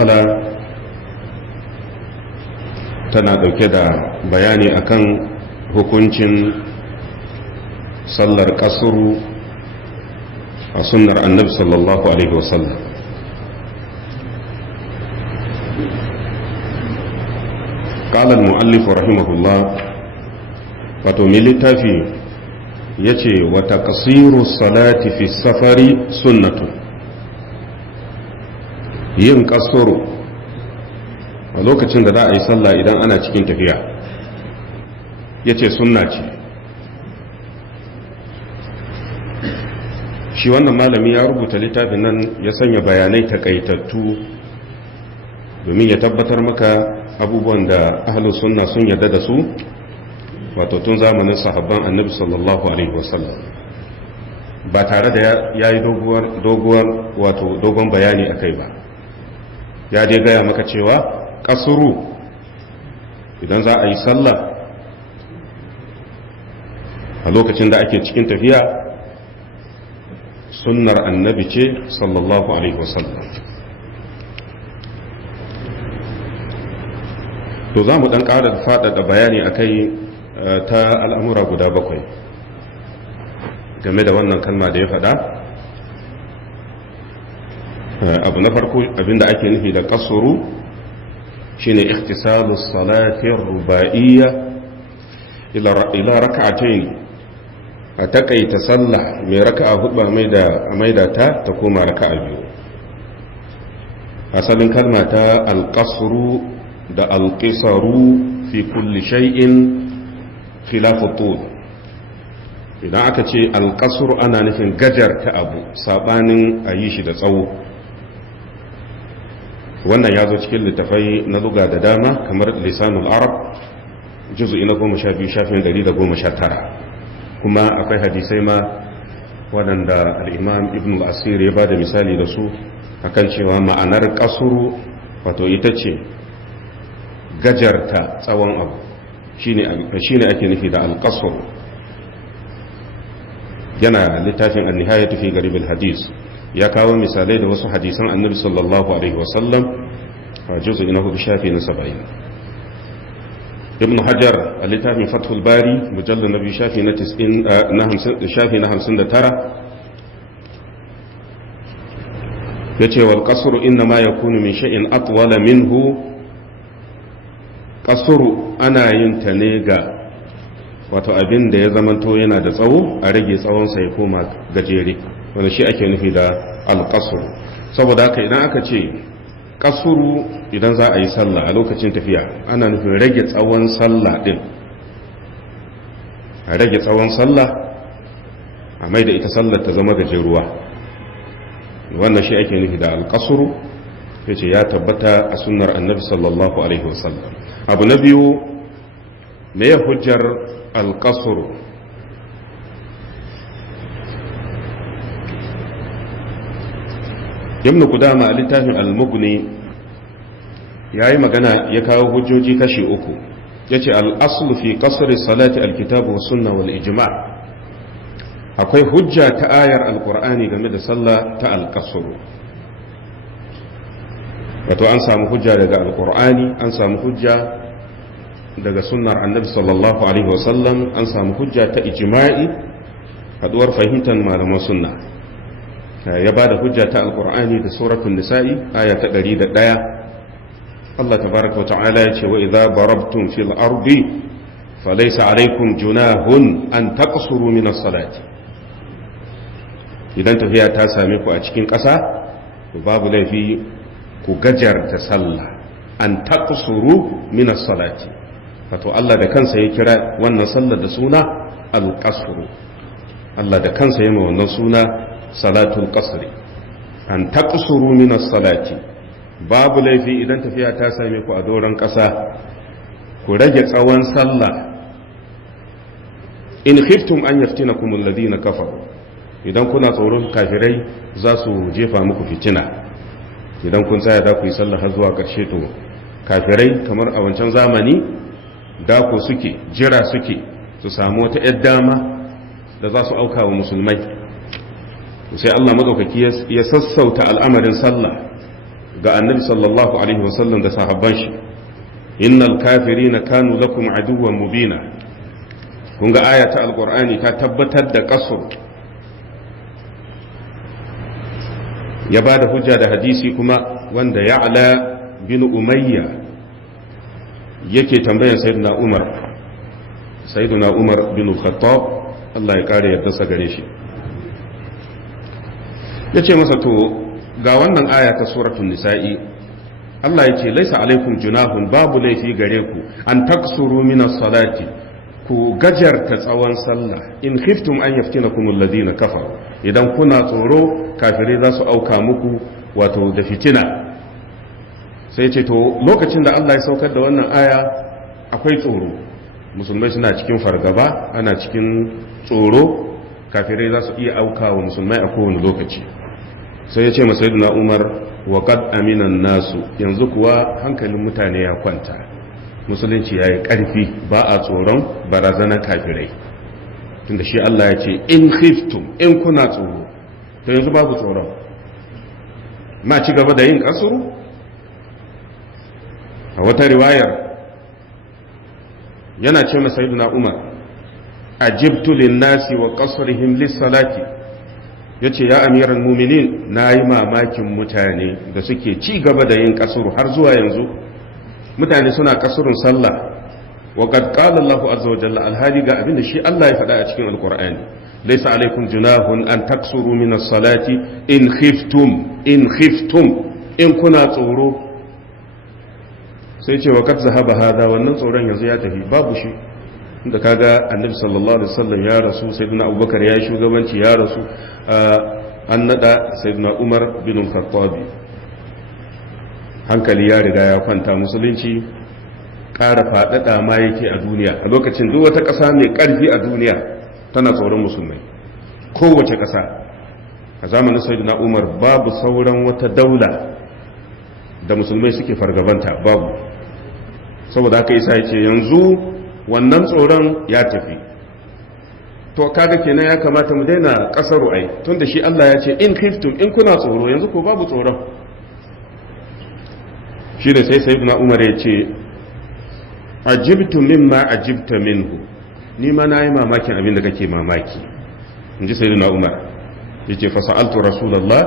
matsala tana ɗauke da bayani akan hukuncin sallar ƙasuru a sunnar annabi sallallahu alaihi wasallam. قال المؤلف رحمه الله وتملتافي يتي وتقصير الصلاة في السفر سنة yin kasoro a lokacin da za a yi sallah idan ana cikin tafiya ya ce sunna ce. Shi wannan malami ya rubuta littafin nan ya sanya bayanai takaitattu domin ya tabbatar maka abubuwan da ahlus sunna sun yarda da su wato tun zamanin sahabban annabi sallallahu alaihi wasallam ba tare da ya yi dogon bayani a kai ba. Ya dai gaya maka cewa kasuru idan za a yi sallah a lokacin da ake cikin tafiya sunnar annabi ce sallallahu alaihi wasallam. To za mu ɗan ƙara faɗaɗa bayani a kai ta al'amura guda 7 game da wannan kalma da ya faɗa. Abu na farko abinda ake nufi da ƙasuru shine ikhtisalu salatin ruba'iyya ila raka'atayn, a taƙaita sallah mai raka'a hudu a maida ta koma raka'a 2. Asalin kalma ta alƙasuru da alƙisaru fi kulli shay'in khilafu tul. Idan aka ce alƙasuru ana nufin gajarta abu sabanin a yi shi da tsawo. Wannan ya zo cikin littafai na luga da dama kamar lisanul arab juz'i na 12 shafin 119, kuma akwai hadisai ma waɗanda al-imam ibn al-asir ya ba da misali da su akan cewa ma'anar ƙasuru wato ita ce gajarta tsawon abu, shine ake nufi da alƙasur. Yana littafin an-nihayatu fi garib al-hadis ya kawo misalai da wasu hadisan annabi sallallahu alaihi wasallam a juz'i na 4 shafi na 70. Ibn Hajar a littafin Fathul Bari mujallal na 2 shafi na 59 yace wal qasru inna ma yakunu min shay'in atwala minhu. Kasuru ana yin ta ne ga wato abin da ya zamanto yana da tsawo a rage tsawonsa ya koma gajere, wanda shi ake nufi da alƙasuru. Saboda haka idan aka ce ƙasuru idan za a yi sallah a lokacin tafiya ana nufin rage tsawon sallah din, a rage tsawon sallah a mai da ita sallar ta zama gajeruwa, wannan shi ake nufi da alƙasuru. yace ya tabbata a sunnar annabi sallallahu alaihi wasallam. Abu na biyu, me ya hujjar alƙasuru? Ibn Qudama a littafin al-Mughni yayi magana ya kawo hujjoji kashi 3. Yace al-aslu fi qasri salati al-kitab wa sunna wal ijma'. Akwai hujja ta ayar al-Qur'ani game da sallah ta al-qasru. Wato an samu hujja daga al-Qur'ani, an samu hujja daga sunnar annabi sallallahu alaihi wasallam, an samu hujja ta ijma'i, haduwar fahimtar malaman sunna. Ya ba da hujja ta alkur'ani da suratul nisa'i aya ta 101. Allah tabaraka wa ta'ala ya ce wa idza darabtum fil ardi falaysa alaykum junahun an taqsuru min as-salati. Idan tafiya ta same ku a cikin ƙasa babu laifi ku gajarta sallah, an taqsuru min as-salati. Wato Allah da kansa ya kira wannan sallar da suna al-qasru. Allah da kansa ya ma wannan suna salatul qasri, an taqsuru min as-salati. Babu laifi idan tafiya ta same ku a doron ƙasa ku rage tsawon sallah. In khiftum an yaftinakum alladhina kafaru, idan kuna tsoron kafirai za su jefa muku fitina, idan kun tsaya da ku yi sallah har zuwa ƙarshe, to kafirai kamar a wancan zamani da ku suke jira suke su samu wata yar dama da za su auka wa musulmai. Sai Allah madaukaki ya sassauta al'amarin sallah ga annabi sallallahu alaihi wasallam da sahabban shi innal kafirina kanu lakum aduwwan mubina. kun ga aya ta alqur'ani ta tabbatar da qasr, ya bada hujja da hadisi kuma wanda ya'la bin umayya yake tambayar sayyidina umar bin khattab Allah ya kare yadda sa gare shi, yace masa to ga wannan aya ta suratul nisa'i Allah yake laisa alaikum junahun, babu laifi gare ku an taksuru minas salati, ku gajarta tsawon sallah in khiftum an yaftinakum alladhina kafaru, idan kuna tsoro kafirai za su auka muku wato da fitina. sai ce to lokacin da Allah ya saukar da wannan aya akwai tsoro, musulmai suna cikin fargaba, ana cikin tsoro, kafirai za su iya auka wa musulmai a kowane lokaci. sai ya ce masa sayyidina Umar wa qad aminan nasu, yanzu kuwa hankalin mutane ya kwanta, musulunci yayi karfi, ba a tsoron barazanar kafirai, tunda shi Allah ya ce in khiftum, in kuna tsoro, to yanzu babu tsoron, ma ci gaba da yin kasuru. a wata riwayar yana ce masa sayyidina Umar ajibtu lin-nasi wa qasrihim lis-salati, yace ya amiran mu'minin, nayi mamakin mutane da suke ci gaba da yin kasuru har zuwa yanzu, mutane suna kasurun sallah. wa qad qala Allahu azza wa jalla, alhali ga abinda shi Allah ya faɗa a cikin alqur'ani, laysa alaykum junahun an taksuru min as-salati in khiftum in kuna tsoro. sai ce wa kad zahaba hada, wannan tsoron yanzu ya tafi, babu shi. da kaga annabi sallallahu alaihi wasallam ya rasu, sayyidina abubakar ya yi shugabanci ya rasu, an nada sayyidina umar bin khattab, hankali ya riga ya kwanta, musulunci ƙara faɗaɗa ma yake a duniya. a lokacin duk wata ƙasa mai ƙarfi a duniya tana tsoron musulmai, kowace ƙasa. a zamanin sayyidina umar babu sauran wata daula da musulmai suke fargabanta, babu. saboda haka isa ya ce yanzu wannan tsoron ya tafi. to kaga kenan ya kamata mu daina kasaru ai, tunda shi Allah ya ce in khiftum, in kuna tsoro, yanzu ko babu tsoron. shi da sai sayyidina Umar ya ce ajibtu mimma ajibta minhu, ni ma nayi mamakin abin da kake mamaki, inji sayyidina Umar. yace fa sa'altu rasulullah,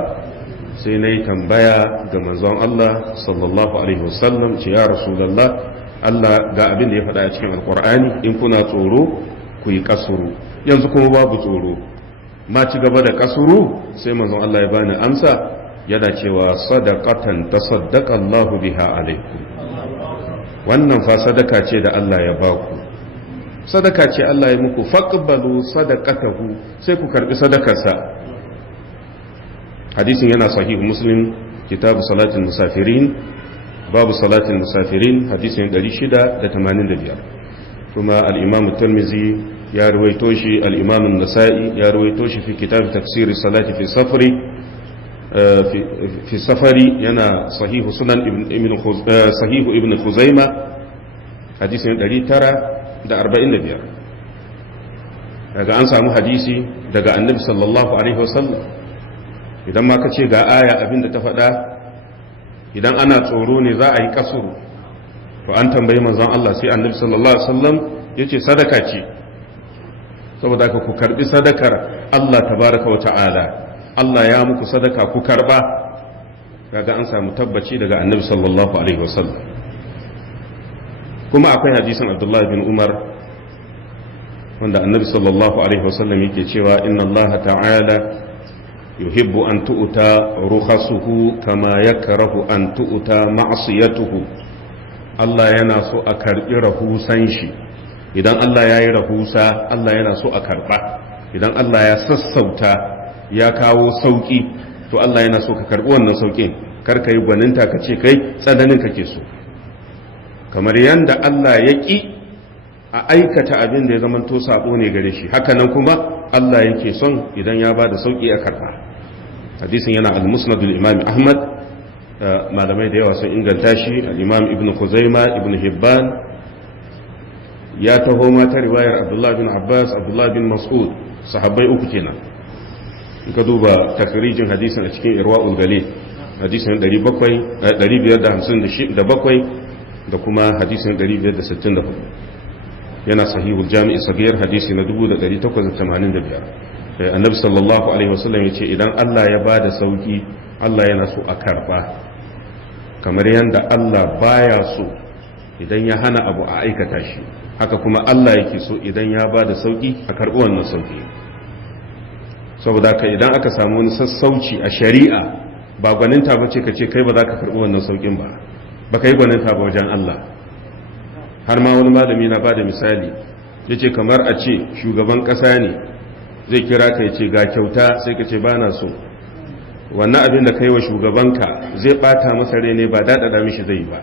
sai nayi tambaya ga manzon Allah sallallahu alaihi wasallam, ce ya rasulullah, Allah ga abin da ya faɗa a cikin alkur'ani, in kuna tsoro ku yi kasuru, yanzu kuma babu tsoro, ma ci gaba da kasuru. sai manzon Allah ya bani amsa, yana cewa sadaqatan tasaddaqa Allahu biha alaikum, wannan fa sadaka ce da Allah ya baku, sadaka ce Allah ya muku, faqbalu sadaqatahu, sai ku karbi sadakarsa. hadisin yana sahih muslim, kitabu salatin musafirin, babu salatin musafirin, hadisin 685. kuma al-imam at-tirmidhi ya ruwaito shi, al-imam an-nasa'i ya ruwaito shi fi kitab tafsir salati fi safari, fi safari, yana sahihu sunan sahihu ibn khuzaima, hadisin 945. daga an samu hadisi daga annabi sallallahu alaihi wasallam, idan ma ka ce ga aya abinda ta faɗa, idan ana tsoro ne za a yi kasuru, to an tambayi manzon Allah, sai annabi sallallahu alaihi wasallam yace sadaka ce, saboda ka ku karbi sadakar Allah tabaraka wa ta'ala, Allah ya muku sadaka ku karba. kaga an samu tabbaci daga annabi sallallahu alaihi wasallam. kuma akwai hadisin Abdullah bin Umar wanda annabi sallallahu alaihi wasallam yake cewa inna Allah ta'ala yuhibbu an tu'ta rukhasuhu kama yakrahu an tu'ta ma'siyatuhu. Allah yana so a karbi rahusan shi, idan Allah ya yi rahusa Allah yana so a karba, idan Allah ya sassauta ya kawo sauki, to Allah yana so ka karbi wannan saukin, kar ka yi gwaninta ka ce kai tsananin kake so. kamar yanda Allah ya ki a aikata abin da ya zama to sabo ne gare shi, hakanan kuma Allah yake son idan ya ba da sauki a karba. hadisin yana al-musnad al-imam Ahmad, malamai da yawa sun inganta shi, al-imam ibn Khuzaima, ibn Hibban, ya taho ma ta riwayar Abdullah bin Abbas, Abdullah bin Mas'ud, sahabbai uku kenan. in ka duba takrijin hadisin a cikin Irwaul Galil, hadisin 557 da kuma hadisin 564 yana sahihul jami'i sagir hadisi na 1885. annabi sallallahu alaihi wasallam ya ce idan Allah ya bada sauki Allah yana so a karba, kamar yadda Allah baya so idan ya hana abu a aikata shi, haka kuma Allah yake so idan ya bada sauki a karbi wannan sauki. saboda ka idan aka samu wani sassauci a shari'a ba gwaninta ba ce ka ce kai ba za ka karbi wannan saukin ba, ba ka yi gwaninta ba wajen Allah. har ma wani malami na bada misali ya ce kamar a ce shugaban ƙasa ne zai kira ka ya ce ga kyauta sai ka ce ba na so, wannan abin da kai wa shugabanka zai bata masa rai ne ba daɗaɗa mishi zai yi ba,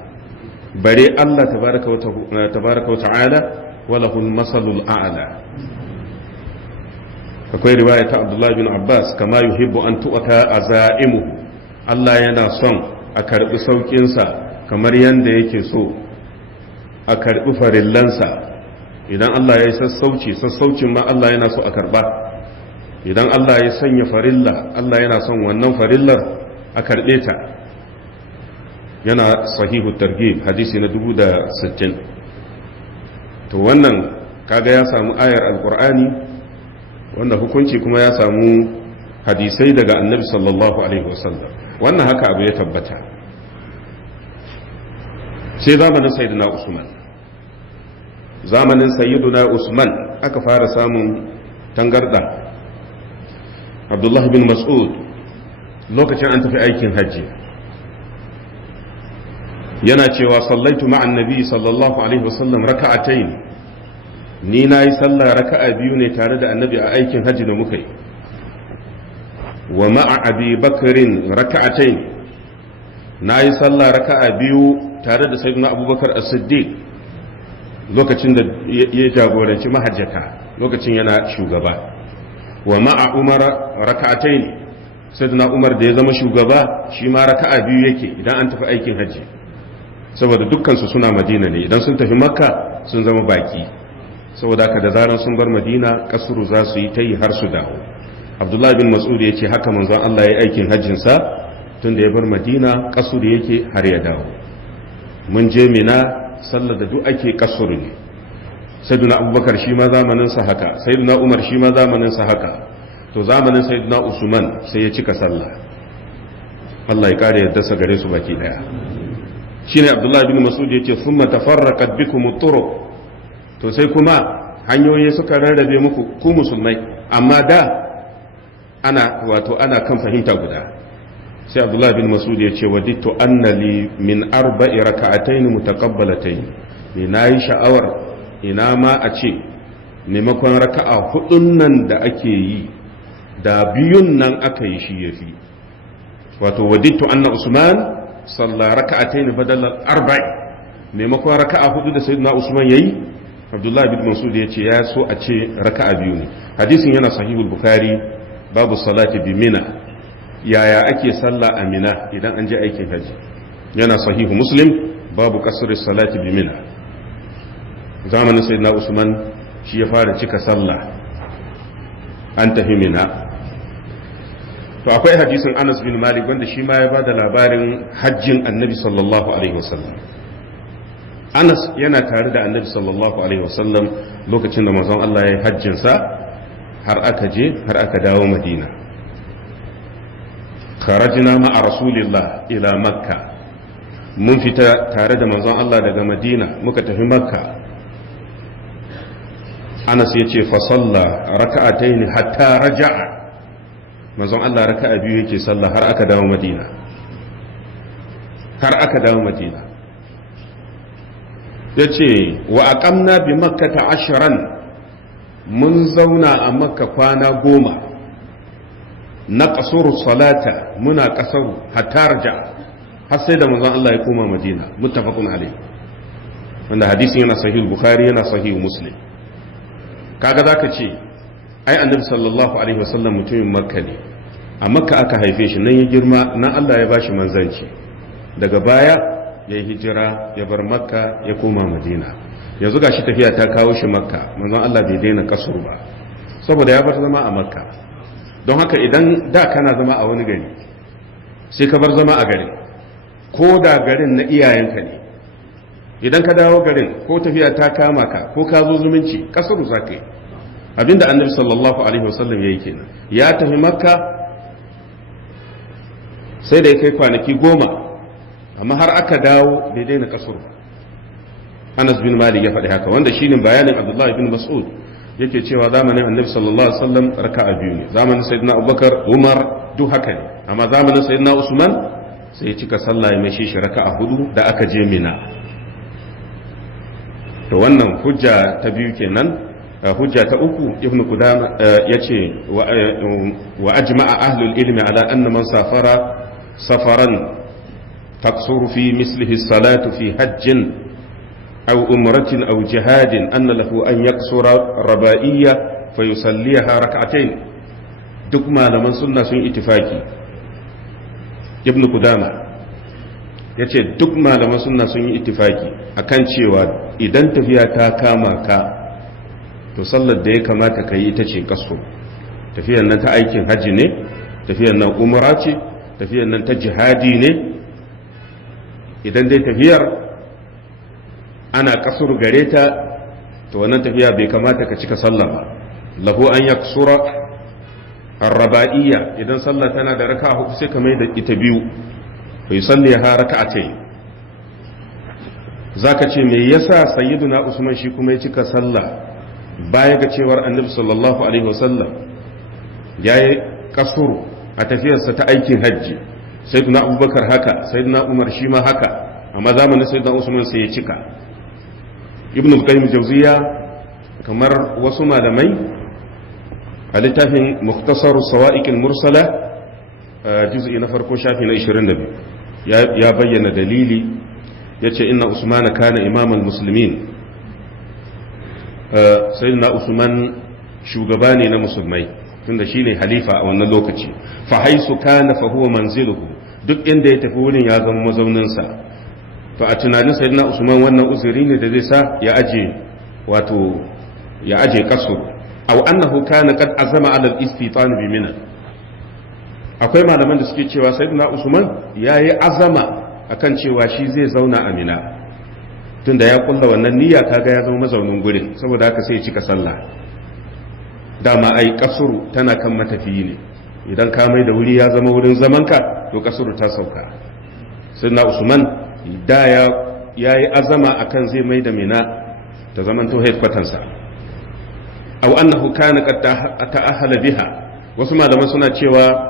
bare Allah tabaraka wa ta'ala walahul masalul a'la. akwai riwaya ta Abdullah bin Abbas kama yuhibbu an tu'ata azaimuhu, Allah yana son a karbi saukinsa kamar yanda yake so a karbi farillansa. idan Allah ya yi sassaucin ma Allah yana so a karba. idan Allah ya sanya farilla Allah yana son wannan farillar a karbe ta. yana sahihu targhib hadisi na 1060. to wannan kaga ya samu ayar alqur'ani, wanda hukunci kuma ya samu hadisai daga annabi sallallahu alaihi wasallam. wannan haka abu ya tabbata. sai zamanin sayyiduna Usman aka fara samun tangarda. Abdullah bin Mas'ud lokacin an tafi aikin hajji yana cewa sallaitu ma'an nabi sallallahu alaihi wasallam raka'atayn, ni nayi sallah raka'a biyu ne tare da annabi a aikin hajji da muka yi. wa ma'a abi bakrin raka'atayn, nayi sallah raka'a biyu tare da sayyidina abubakar as-siddiq lokacin da ya jagoranci mahajjata, lokacin yana shugaba. wa ma'a umar raka'atayn, sayyidina umar da ya zama shugaba shi ma raka'a biyu yake idan an tafi aikin hajji, saboda dukkan su suna madina ne. idan sun tafi makka sun zama baki, saboda haka da zaran sun bar madina kasuru za su yi ta yi har su dawo. Abdullahi bin Mas'ud ya ce haka manzon Allah ya aikin hajjinsa tun da ya bar madina kasuru yake har ya dawo. mun je mina sallar da duk ake kasuru ne. sayyiduna abubakar shi ma zamanin sa haka, sayyiduna umar shi ma zamanin sa haka. to zamanin sayyiduna usman sai ya cika sallah. Allah ya kare yadda sa gare su baki daya. shine Abdullahi bin Mas'ud yace thumma tafarraqat bikum at-turuq, to sai kuma hanyoyi suka rarrabe muku ku musulmai, amma da ana kan fahimta guda. sai Abdullahi bin Mas'ud yace wadittu anna li min arba'i raka'atayn mutaqabbalatayn, ni nayi sha'awar ina ma a ce maimakon raka'a hudun nan da ake yi da biyun nan aka yi shi yafi. wato wadittu anna Usman salla raka'atayn badal arba'i, maimakon raka'a hudu da sayyidina Usman yayi, Abdullah bin Mas'ud yace ya so a ce raka'a biyu ne. hadisin yana sahihul bukhari babu salati bi mina, yaya ake sallah a mina idan an je aikin haji. yana sahihu muslim babu qasri salati bi mina. zamanin sayyidina Usman shi ya fara cika sallah an tafi mina. to akwai hadisin Anas bin Malik wanda shi ma ya bada labarin hajjin annabi sallallahu alaihi wasallam. Anas yana tare da annabi sallallahu alaihi wasallam lokacin da manzon Allah ya yi hajjinsa har aka dawo Madina. kharajna ma'a rasulillah ila makka, mun fita tare da manzon Allah daga Madina muka tafi makka. Anas ya ce fa salla raka'atayn hatta raja'a, manzon Allah raka'a biyu yake sallah har aka dawo Madina. yace wa aqamna bi makkata 10, mun zauna a makka kwana 10, na qasuru salata muna qasaru hatta raja'a, har sai da manzon Allah ya koma Madina. muttafaqun alayh. wanda hadisin yana sahih bukhari yana sahih muslim. kaga zaka ce ai annabi sallallahu alaihi wasallam mutumin makka ne, a makka aka haife shi, nan ya girma, nan Allah ya bashi manzanci. daga baya ya yi hijira ya bar makka ya koma madina. yanzu gashi tafiya ta kawo shi makka, manzon Allah bai daina kasur ba saboda ya bar zama a makka. don haka idan da kana zama a wani gari sai ka bar zama a garin, ko da garin na iyayenka ne. Idan ka dawo garin ko tafiya ta kama ka ko ka zo zumunci, kasuru za ka yi. Abinda annabi sallallahu alaihi wasallam ya yi kenan. Ya tafi makka sai da ya kai kwanaki 10, amma har aka dawo bai daina kasuru. Anas bin Malik ya faɗi haka, wanda shine bayanin Abdullah bin Mas'ud, yake cewa zamanin annabi sallallahu alaihi wasallam raka'a 2 ne, zamanin sayyidina Abubakar, Umar duk haka ne, amma zamanin sayyidina Usman sai ya cika sallah ya mai shi raka'a 4 da aka je Mina. To wannan hujja ta biyu kenan. Hujja ta uku, Ibn Qudama yace wa ajma'a ahlul ilmi ala anna man safara safaran taqsuru fi mislihi salatu fi hajjin أو أمرة أو جهاد أن له أن يقصر ربائية فيصليها ركعتين. duk malaman sunna sun ittifaki. Ibn Qudama ya ce duk malaman sunna sun yi ittifaki akan cewa idan tafiya ta kama ka, to sallar da ya kamata ka yi ita ce kaso. Tafiyar nan ta aikin hajji ne, tafiyar nan umra ce, tafiyar nan ta jihadi ne. Idan dai tafiyar ana kasuru gare ta, to wannan tafiya bai kamata ka cika sallah ba. Lahu an yaksura arraba'iyya, idan sallah tana da raka'a 4 sai ka mai da ita 2, fa yusalliha raka'atayn. Zaka ce me yasa sayyiduna Usman shi kuma ya cika sallah baya ga cewar annabi sallallahu alaihi wasallam yayi kasuru a tafiyarsa ta aikin hajji, sayyiduna Abubakar haka, sayyiduna Umar shi ma haka, amma zamanin sayyiduna Usman sai ya cika. Ibn al-Qayyim Jawziya, kamar wasu malamai, a littafin Mukhtasar Sawa'iq al-Mursala juz'i na farko shafi na 22 ya bayyana dalili, yace inna Usman kana imam al-muslimin. Sayyidina Usman shugaba ne na musulmai, tunda shine halifa a wannan lokaci. Fa haisu kana fa huwa manziluhu, duk inda ya tafi wurin ya zama mazauninsa. To a tunanin sayyidina Usman wannan uzuri ne da zai sa ya aje kaso. Aw annahu kana qad azama ala al-istitan bi Mina. Akwai malaman da suke cewa sayyidina Usman yayi azama akan cewa shi zai zauna a Mina, tunda ya kulla wannan niyya, kaga ya zama mazaunin gurin, saboda haka sai ya cika sallah. Dama ai kasuru tana kan matafiyi ne, idan ka mai da wuri ya zama wurin zamanka, to kasuru ta sauka. Sayyidina Usman da ya yi azama akan zai mai da Mina ta zaman to headquarters. Aw annahu kana qad ta'ahala biha, wasu malaman suna cewa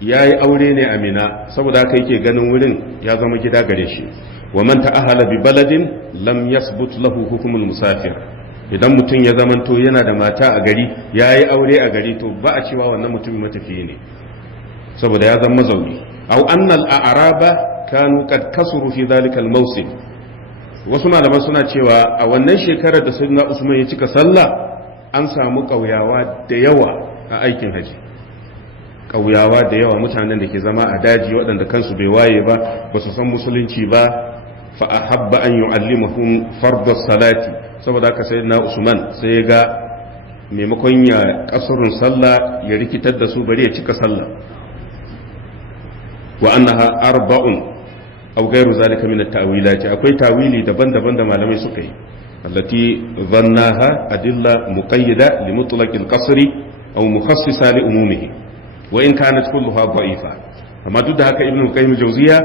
yayi aure ne a Mina, saboda haka yake ganin wurin ya zama gida gare shi. Wa man ta'ahala bi baladin lam yasbut lahu hukmul musafir. Idan mutum ya zamanto yana da mata a gari, yayi aure a gari, to ba a cewa wannan mutumin matafiyi ne, saboda ya zama mazauni. Aw annal a'raba kanu kad kasuru fi dhalika al-mawsim. Wasu malaman suna cewa a wannan shekarar da sayyidina Usman ya cika sallah, an samu kauyawa da yawa a aikin haji. Kauyawa da yawa, mutanen da ke zama a daji waɗanda kansu bai waye ba, ba su san musulunci ba. Fa ahabba an yu'allimahum fardhu salati, saboda haka sayyidina Usman sai ya ga maimakon ya kasurun sallah ya rikitar da su, bari ya cika sallah. Wa annaha arba'un aw ghayru zalika min at-ta'wilat, akwai tawili daban-daban da malamai suka yi, allati dhannaha adilla muqayyada li mutlaq al-qasr aw mukhassisa li umumihi, wa in kanat kulluha da'ifa. Amma duk da haka Ibn Qayyim Jawziya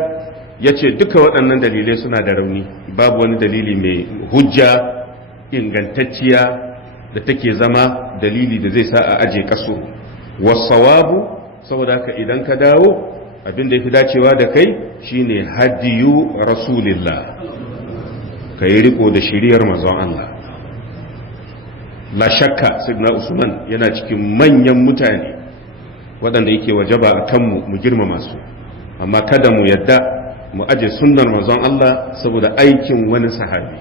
yace duka waɗannan dalilai suna da rauni, babu wani dalili mai hujja ingantacciya da take zama dalili da zai sa a aje kaso. Was-sawabu, saboda haka idan ka dawo, abin da ya fi dacewa da kai shine hadiyu rasulillah, ka yi riko da shiriyar manzon Allah. La shakka sayyidina Usman yana cikin manyan mutane waɗanda yake wajaba a kanmu mu girmama su, amma kada mu yadda mu aje sunnar manzon Allah saboda aikin wani sahabi.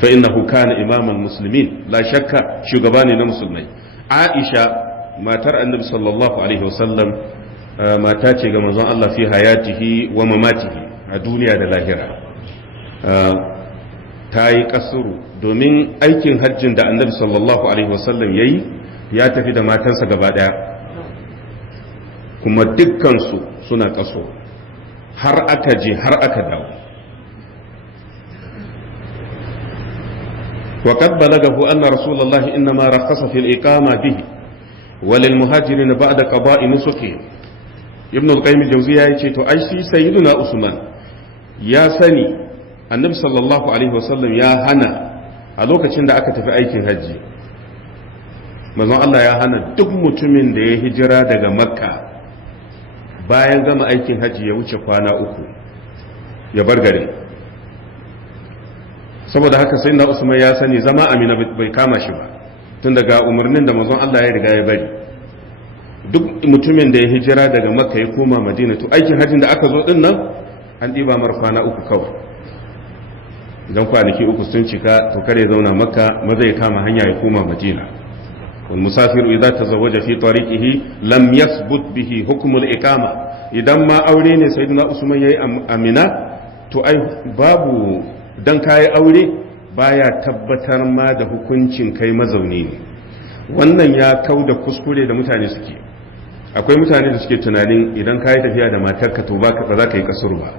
Fa innahu kana imamal muslimin, la shakka shugaba ne na musulmai. Aisha matar annabi sallallahu alaihi wasallam mata ce ga manzon Allah fi hayatihi wa mamatihi, a duniya da lahira. Ta yi kasuru domin aikin hajjin da annabi sallallahu alaihi wasallam yayi ya tafi da matansa gaba daya. kuma dukkansu suna kaso har aka je har aka dawo. وقد بلغه أن رسول الله إنما رخص في الإقامة به وللمهاجرين بعد قضاء نسكهم. ابن القيم الجوزية يقول أيسي سيدنا عثمان يا سني النبي صلى الله عليه وسلم يا هنا a lokacin da aka tafi aikin hajji manzon Allah ya hana duk mutumin da ya hijira daga makka bayan gama aikin hajji ya wuce kwana 3 ya bar garin. saboda haka sai na Usman ya sani zama Amina bai kama shi ba tun daga umarnin da manzon Allah ya riga ya bari. duk mutumin da ya hijira daga makka ya koma madina to aikin hajjin da aka zo din nan an ɗiba mar kwana 3 kawai. idan kwanaki 3 sun cika to kare zauna makka maza ya kama hanya ya koma madina. wal musafiru idza tazawwaja fi tariqihi lam yathbut bihi hukm al iqama. idan ma aure ne sayyidina Usman yayi Amina to ai babu dan kai aure baya tabbatar ma da hukuncin kai mazauni ne. wannan ya kauda kuskure da mutane suke. akwai mutane da suke tunanin idan kai tafiya da matarka to ba za ka yi kasuru ba.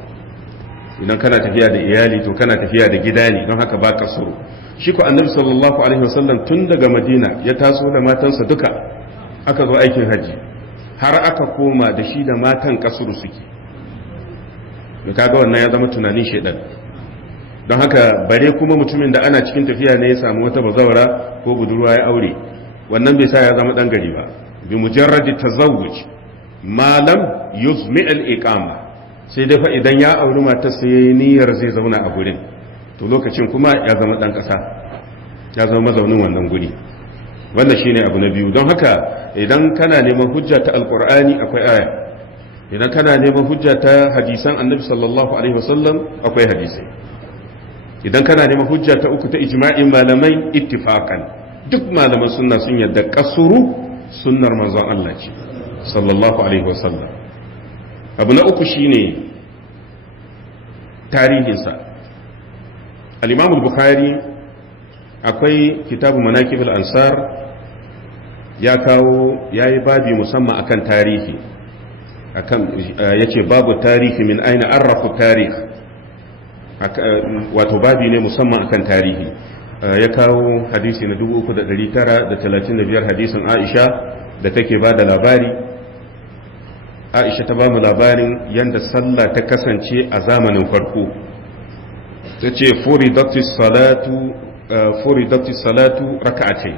idan kana tafiya da iyali to kana tafiya da gida ne don haka ba kasuru. shi ko annabi sallallahu alaihi wasallam tun daga madina ya taso da matansa duka aka zo aikin haji har aka koma da shi da matan kasuru suke. da kaga wannan ya zama tunanin shedan. don haka bare kuma mutumin da ana cikin tafiya ne ya samu wata bazawara ko budurwa ya aure wannan bai sa ya zama dan gari ba. bi mujarradi tazawwuj ma lam yuzmi al-iqama. sai dai fa idan ya auri matar sai yayi niyyar zai zauna a gurin to lokacin kuma ya zama dan kasa ya zama mazaunin wannan guri. wannan shine abu na biyu. don haka idan kana neman hujja ta alqur'ani akwai aya, idan kana neman hujja ta hadisan annabi sallallahu alaihi wasallam akwai hadisi, idan kana neman hujja ta uku ta ijma'in malamai ittifaqan duk malaman sunna sun yadda kasuru sunnar manzon Allah ce sallallahu alaihi wasallam. abu na uku shine tarihinsa. al-imam al-bukhari akwai kitabu manaqib al-ansar ya kawo yayi babi musamman akan tarihi, akan yace babu tarihi min aina arrafu tarikh, wato babi ne musamman akan tarihi. ya kawo hadisi na 3935 hadisin Aisha da take ba da labari. Aisha ta ba mu labarin yadda sallah ta kasance a zamanin farko. ta ce furidatis salatu raka'atai.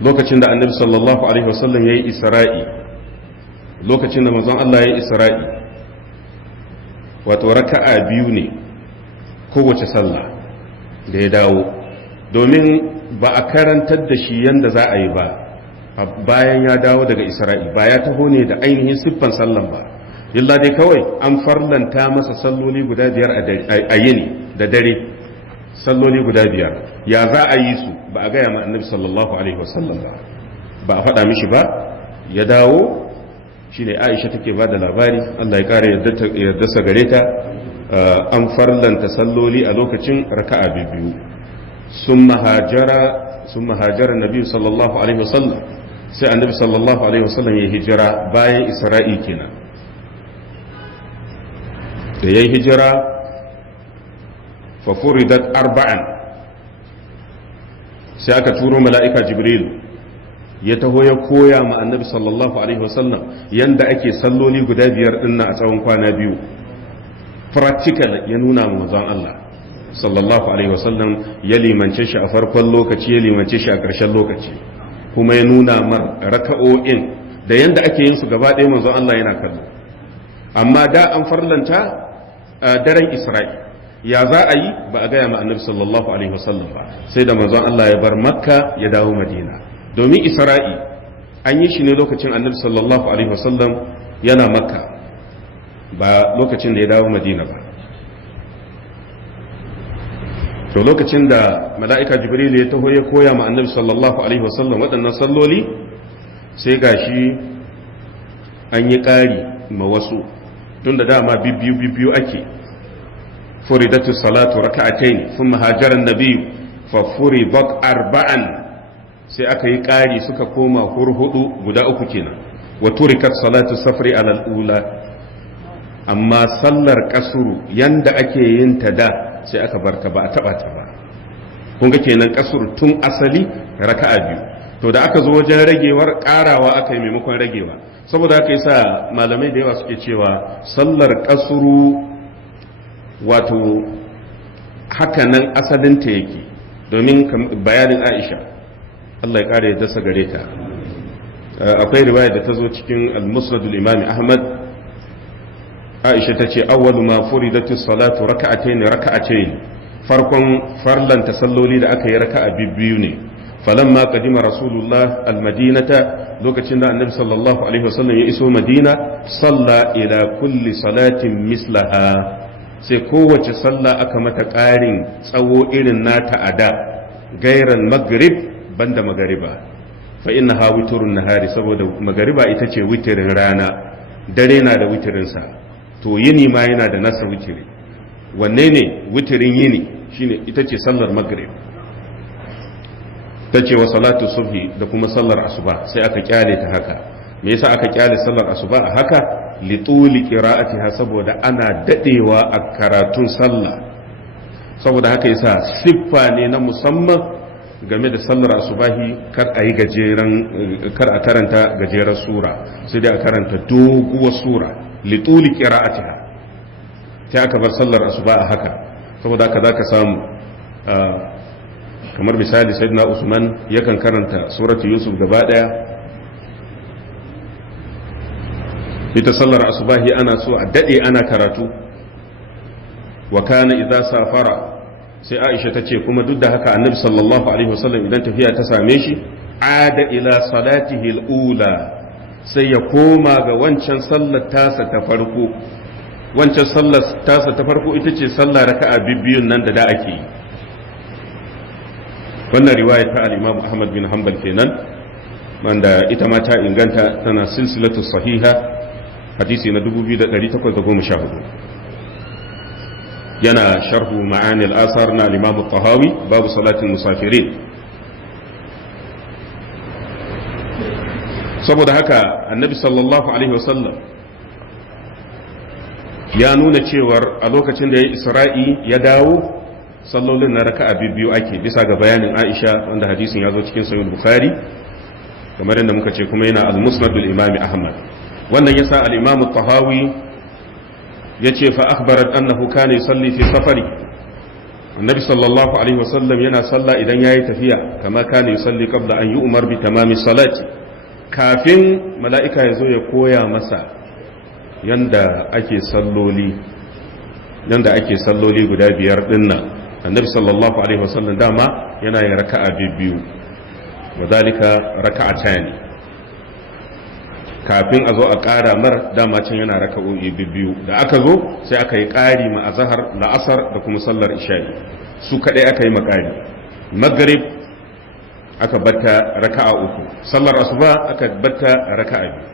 lokacin da annabi sallallahu alaihi wasallam ya yi isra'i, lokacin da manzon Allah ya yi isra'i, wato raka'a biyu ne kowace sallah da ya dawo, domin ba a karantar da shi yadda za a yi ba bayan ya dawo daga isra'i, ba ya taho ne da ainihin siffan sallan ba, illa dai kawai an farlanta masa salloli guda 5 a yini da dare, salloli guda 5 ya za a yi su ba a gaya ma annabi sallallahu alaihi wasallam ba a faɗa mishi ba. ya dawo shine Aisha take ba da labari, Allah ya kare yarda sa gare ta, an farlanta salloli a lokacin raka'a biyu. sun mahajara nabi sallallahu alaihi wasallam, sai annabi sallallahu alaihi wasallam ya hijira bayan isra'i kenan. da ya hijira fa furidat 4, sai aka turo mala'ika jibril ya taho ya koya ma annabi sallallahu alaihi wasallam yanda ake salloli guda 5 dinnan a tsawon kwana 2. practical ya nuna ma manzon Allah sallallahu alaihi wasallam, ya limance shi a farkon lokaci, ya limance shi a ƙarshen lokaci, kuma ya nuna mar raka'o'in da yanda ake yin su gaba ɗaya manzon Allah yana kallo. amma da an farlanta daren isra'i, ya za a yi ba a gaya ma annabi sallallahu alaihi wasallam ba, sai da manzon Allah ya bar makka ya dawo madina. domin isra'i an yi shi ne lokacin annabi sallallahu alaihi wasallam yana makka, ba lokacin da ya dawo madina ba. to lokacin da mala'ika jibril ya taho ya koya ma annabi sallallahu alaihi wasallam waɗannan salloli, sai gashi an yi ƙari ma wasu, tun da dama biyu ake. furidatu salatu raka'atayn thumma hajara an-nabiy fa furidat 4, sai aka yi ƙari suka koma hurhudu guda 3 kenan. wa turikat salatu safri ala al-ula amma sallar kasuru yanda ake yin ta da sai aka bar ta ba a taba ta ba kun ga kenan kasuru tun asali raka'a biyu to da aka zo wajen ragewar karawa aka yi maimakon ragewa saboda haka yasa malamai da yawa suke cewa sallar kasuru wato haka nan asalinta yake domin bayanin Aisha Allah ya kare ya dasa gare ta akwai riwaya da ta zo cikin al-musnad al-imam Ahmad Aisha ta ce awwalu ma furidatu salatu raka'atayn farkon farlanta salloli da aka yi raka'a biyu ne falamma qadima rasulullah al-madinata lokacin da annabi sallallahu alaihi wasallam ya iso madina salla ila kulli salatin mislaha sai kowace sallah aka mata ƙarin tsawo irin nata a da gairan maghrib banda magariba fa innaha witrun nahari saboda magariba ita ce witirin rana dare na da witirinsa to yini ma yana da nasa witiri wanne ne witirin yini shine ita ce sallar maghrib ta ce wa salatu subhi da kuma sallar asuba sai aka kyale ta haka me yasa aka kyale sallar asuba a haka lituli qira'atiha saboda ana dadewa a karatun sallah saboda haka yasa siffa ne na musamman game da sallar asubahi kar a yi kar a karanta gajeren sura sai dai a karanta doguwar sura lituli qira'atiha sai aka bar sallar asuba a haka saboda haka zaka samu kamar misali sayyidina Usman yakan karanta suratu Yusuf gaba daya ita sallar asubahi ana so a dade ana karatu wa kana idza safara sai Aisha ta ce kuma duk da haka annabi sallallahu alaihi wasallam idan tafiya ta same shi ada ila salatihi al-ula sai ya koma ga wancan sallar tasa ta farko wancan sallar tasa ta farko ita ce sallar raka'a bibiyun nan da ake yi wannan riwaya ta al-Imam Ahmad bin Hanbal kenan wanda ita ma ta inganta tana silsilatu sahiha hadisi na 2814 yana sharhu ma'ani al-asar na al-Imam al-Tahawi babu salatin musafirin saboda haka annabi sallallahu alaihi wasallam ya nuna cewar a lokacin da ya isra'i ya dawo sallolin na raka'a biyu ake bisa ga bayanin Aisha wanda hadisin ya zo cikin sahih Bukhari kamar yadda muka ce kuma yana al-Musnad al-Imam Ahmad wannan yasa al-Imam al-Tahawi yace fa akhbarat annahu kana yusalli fi safari annabi sallallahu alaihi wasallam yana salla idan yayi tafiya kama kana yusalli qabla an yu'mar bi tamami salati kafin mala'ika ya zo ya koya masa yanda ake salloli guda biyar dinnan annabi sallallahu alaihi wasallam dama yana yin raka'a biyu wa zalika raka'atani kafin a zo a ƙara mar dama can yana raka'o'i biyu da aka zo sai aka yi ƙari ma azhar la'asar da kuma sallar isha'i su kadai aka yi makari maghrib aka batta raka'a uku sallar asuba aka batta raka'a biyu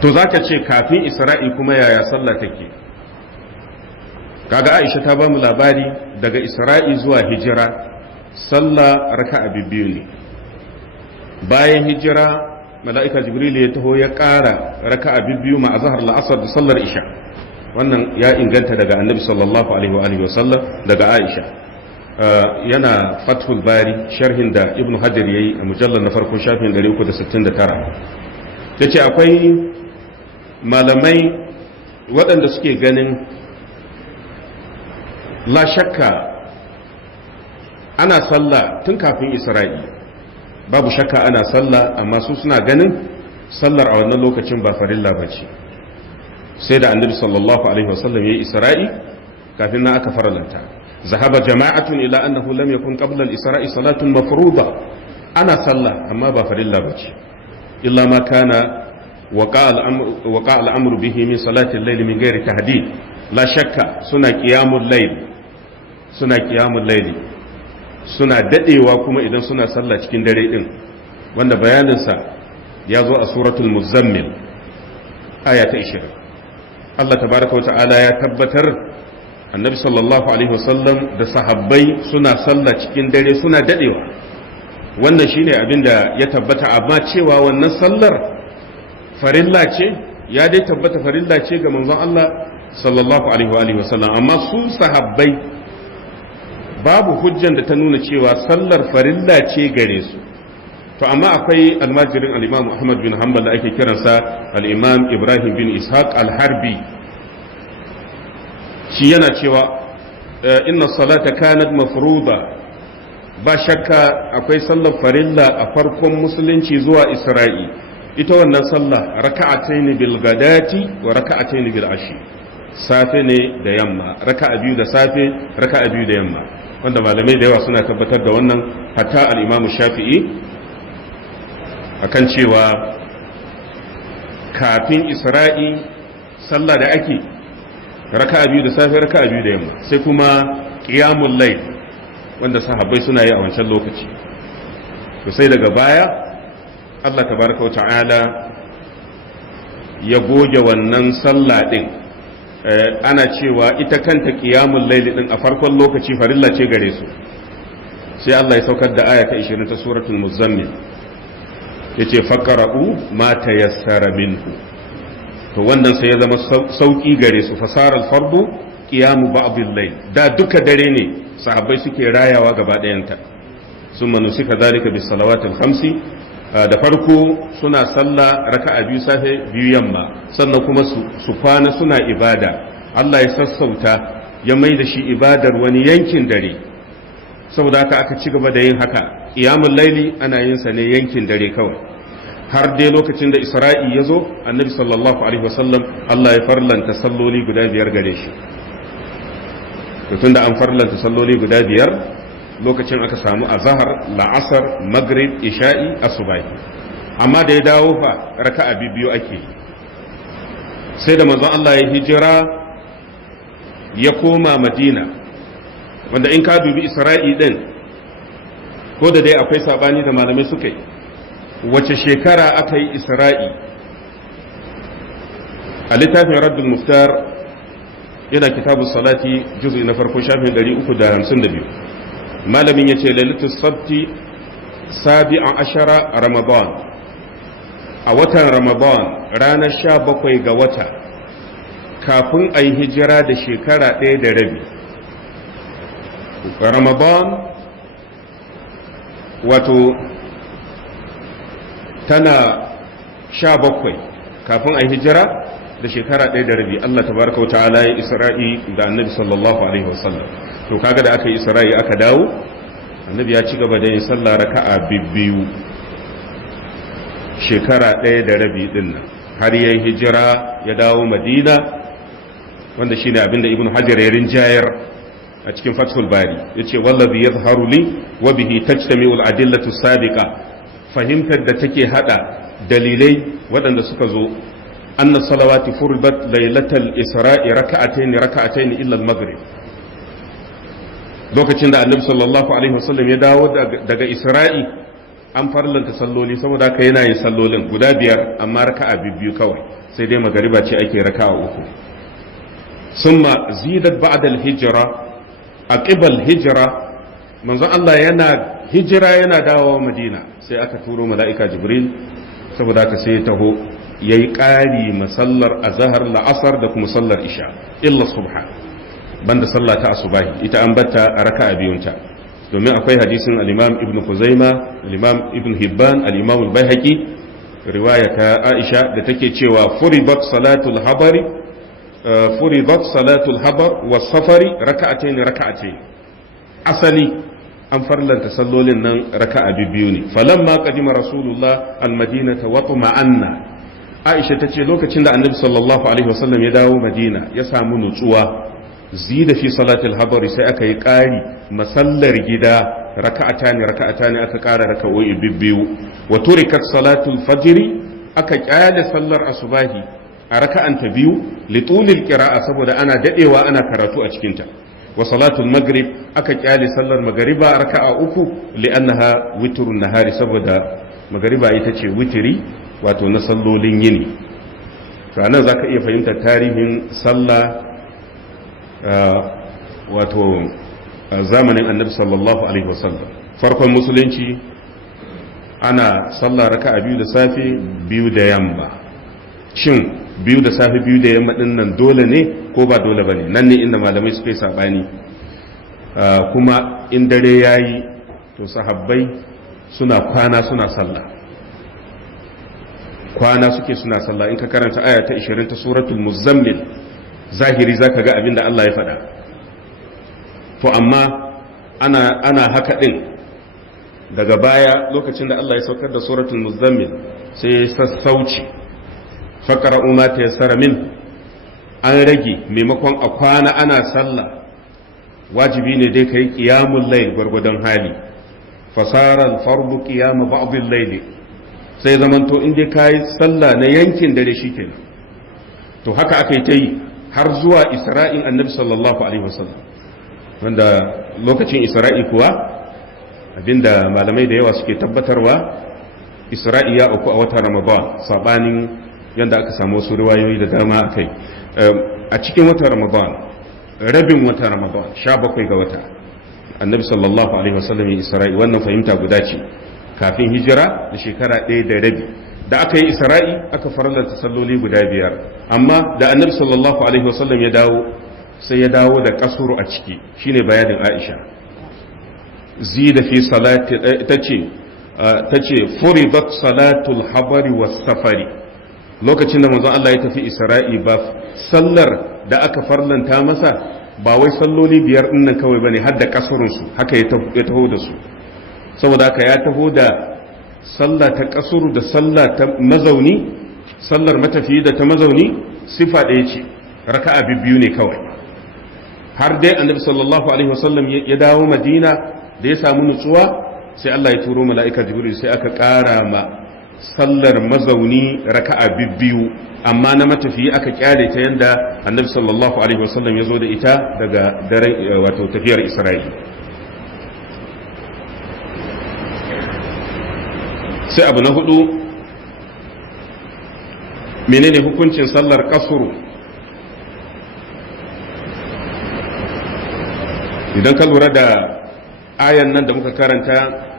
to zaka ce kafin isra'i kuma yaya sallah take kaga Aisha ta bamu labari daga Isra'i zuwa hijira sallah raka'a biyu ne bayan hijira mala'ika Jibril ya taho ya ƙara raka'a biyu ma azhar la'asar da sallar isha wannan ya inganta daga Annabi sallallahu alaihi wa sallam daga Aisha yana Fathul Bari sharhin da Ibn Hajar yayi a mujallar na farko shafin 369 yace akwai malamai waɗanda suke ganin la shakka ana sallah tun kafin Isra'i babu shakka ana sallah amma su suna ganin sallar a wannan lokacin ba farilla bace sai da annabi sallallahu alaihi wasallam yayi Isra'i kafin nan aka faralanta zahaba jama'atun ila annahu lam yakun qabla al-isra'i salatun mafruḍa ana sallah amma ba farilla bace illa ma kana waqa al-amru bihi min salati al-layl min ghairi tahdid la shakka suna qiyamul layl suna dadewa kuma idan suna sallah cikin dare din wanda bayaninsa ya zo a suratul muzammil aya ta 20 Allah tabaraka wa ta'ala ya tabbatar annabi sallallahu alaihi wasallam da sahabbai suna sallah cikin dare suna dadewa wannan shine abin da ya tabbata, amma cewa wannan sallar farilla ce ya dai tabbata farilla ce ga manzon Allah sallallahu alaihi wa sallam, amma su sahabbai babu hujjan da ta nuna cewa sallar farilla ce gare su. To amma akwai almajirin al-Imam Ahmad bin Hanbal da ake kiransa al-Imam Ibrahim bin Ishaq al-Harbi, shi yana cewa inna salata kanat mafruḍa, ba shakka akwai sallar farilla a farkon musulunci zuwa Isra'i, ita wannan sallah raka'ataini bil gadati wa raka'ataini bil ashi, safe ne da yamma, raka'a biyu da safe, raka'a biyu da yamma, wanda malamai da yawa suna tabbatar da wannan, hatta al-Imam Shafi'i akan cewa kafin Isra'i sallah da ake raka'a biyu da safe, raka'a biyu da yamma, sai kuma qiyamul layl wanda sahabbai suna yi a wancan lokaci. To sai daga baya Allah tabaraka wa ta'ala ya goge wannan sallah din, ana cewa ita kanta qiyamul layl din a farkon lokaci farilla ce gare su, sai Allah ya saukar da aya ta 20 ta suratul muzammil, yace faqra'u ma tayassara minhu. To wannan sai ya zama sauki gare su, fasaral fardu qiyamu ba'd al-layl, da duka dare ne sahabbai suke rayawa gaba ɗayanta. Summa nusika zalika bis salawatil khamsi, da farko suna sallah raka'a biyu safe biyu yamma, sannan kuma su kwana suna ibada. Allah ya sassauta ya mai da shi ibadar wani yankin dare, saboda haka aka ci gaba da yin haka. Qiyamul laili ana yin sa ne yankin dare kawai, har dai lokacin da Isra'i ya zo, annabi sallallahu alaihi wasallam Allah ya farlanta salloli guda biyar gare shi. Tunda an farlanta salloli guda biyar, lokacin aka samu azhar, la'asar, maghrib, isha'i, asubahi. Amma da ya dawo fa raka'a biyu ake. Sai da manzon Allah ya hijira ya koma Madina, wanda in ka dubi Isra'i din, ko da dai akwai sabani da malamai suka yi, wace shekara aka yi Isra'i? A littafin Raddul Muftar yana kitabu salati juz'i na farko shafin 352, malamin yace lailatul sabti sabi'a ashara ramadan, a watan ramadan ranar 17 ga wata, kafin a yi hijira da shekara 1 da rabi. Ramadan wato tana 17 kafin a yi hijira da shekara 1 da rabi. Allah tabaraka wa ta'ala ya Isra'i da annabi sallallahu alaihi wasallam. To kaga da aka yi Isra'i aka dawo, annabi ya ci gaba da yin sallah raka'a biyu shekara 1 da rabi din nan, har yayin hijira ya dawo Madina, wanda shine abinda Ibn Hajar ya rinjayar a cikin Fathul Bari, yace wallazi yadhharu li wa bihi tajtami'u al-adillatu sabiqa, fahimtar da take hada dalilai waɗanda suka zo anna salawati furidat lailatal isra'i raka'atayn illa al-maghrib. Lokacin da annabi sallallahu alaihi wasallam ya dawo daga Isra'i, an farlanta salloli, saboda haka yana yin sallolin guda biyar amma raka'a biyu kawai, sai dai magariba ce ake raka'a uku. Summa zidat ba'da al-hijra, aqibal hijra, manzon Allah yana hijira yana dawowa Madina, sai aka turo mala'ika Jibril, saboda haka sai ya taho yayi ƙari masallar azhar, la'asar da kuma sallar isha, illa subha, banda sallah ta asubahi, ita an batta a raka'a biyunta, domin akwai hadisin al-Imam Ibn Khuzaima, al-Imam Ibn Hibban, al-Imam al-Baihaqi, riwaya ta Aisha da take cewa furidat salatul habari, furidat salatul habar was safari raka'atayn. Asali an farlanta sallolin nan raka'a biyu ne. Falamma qadima rasulullah al-madinata wa tuma'anna, Aisha tace lokacin da annabi sallallahu alaihi wasallam ya dawo Madina ya samu nutsuwa, zida fi salatul habari, sai aka yi ƙari masallar gida raka'atani aka ƙara raka'o'i biyu. Wa turikat salatul fajri, aka kyale sallar asubahi a raka'anta biyu, litulil qira'a, saboda ana dadewa ana karatu a cikinta. Wa salatul maghrib, aka kyale sallar magariba raka'a uku, li'annaha witrun nahari, saboda magariba ita ce witiri, wato na sallolin yini. To anan zaka iya fahimtar tarihin sallah wato zamanin annabi sallallahu alaihi wasallam. Farkon musulunci ana sallah raka'a biyu da safe biyu da yamma. Shin biyu da safe biyu da yamma din nan dole ne ko ba dole bane? Nan ne inda malamai suka yi sabani. Kuma in dare yayi to sahabbai suna kwana suna sallah, kwana suke suna sallah. In ka karanta aya ta 20 ta suratul muzammil zahiri zaka ga abin da Allah ya faɗa. To amma ana haka din daga baya lokacin da Allah ya saukar da suratul muzammil sai ya sassauci faqra'u ma tayassara min, an rage maimakon a kwana ana sallah wajibi ne dai kai qiyamul layl gwargwadon hali, fasara al-fardu qiyam ba'd al-layl, sai zamanto in dai kai sallah na yankin dare shikenan. To haka aka yi ta yi har zuwa isra'in annabi sallallahu alaihi wasallam, wanda lokacin isra'i kuwa abinda malamai da yawa suke tabbatarwa isra'i ya uku a watan ramadan, sabanin yadda aka samu wasu riwayoyi da dama a kai. A cikin watan ramadan, rabin watan ramadan 17 ga wata annabi sallallahu alaihi wasallam ya isra'i. wannan fahimta guda ce, kafin hijira da shekara 1 da rabi da aka yi isra'i aka farlanta salloli guda 5, amma da annabi sallallahu alaihi wasallam ya dawo sai ya dawo da kasuru a ciki, shine bayanin Aisha. zida fi salati tace furidat salatul habari was safari, lokacin da manzon Allah ya tafi isra'i ba sallar da aka farlanta masa ba wai salloli 5 din nan kawai bane, har da kasurun su haka ya taho da su. saboda haka ya taho da sallah ta kasuru da sallah ta mazauni, sallar matafiyi da ta mazauni sifa ɗaya ce, raka'a biyu ne kawai. har dai annabi sallallahu alaihi wasallam ya dawo madina da ya samu nutsuwa sai Allah ya turo mala'ika jibril sai aka ƙara ma sallar mazauni raka'a biyu, amma na matafiyi aka kyale ta yanda annabi sallallahu alaihi wasallam ya zo da ita daga daren wato tafiyar isra'ila. sai abu na hudu, menene hukuncin sallar kasuru? idan ka lura da ayan nan da muka karanta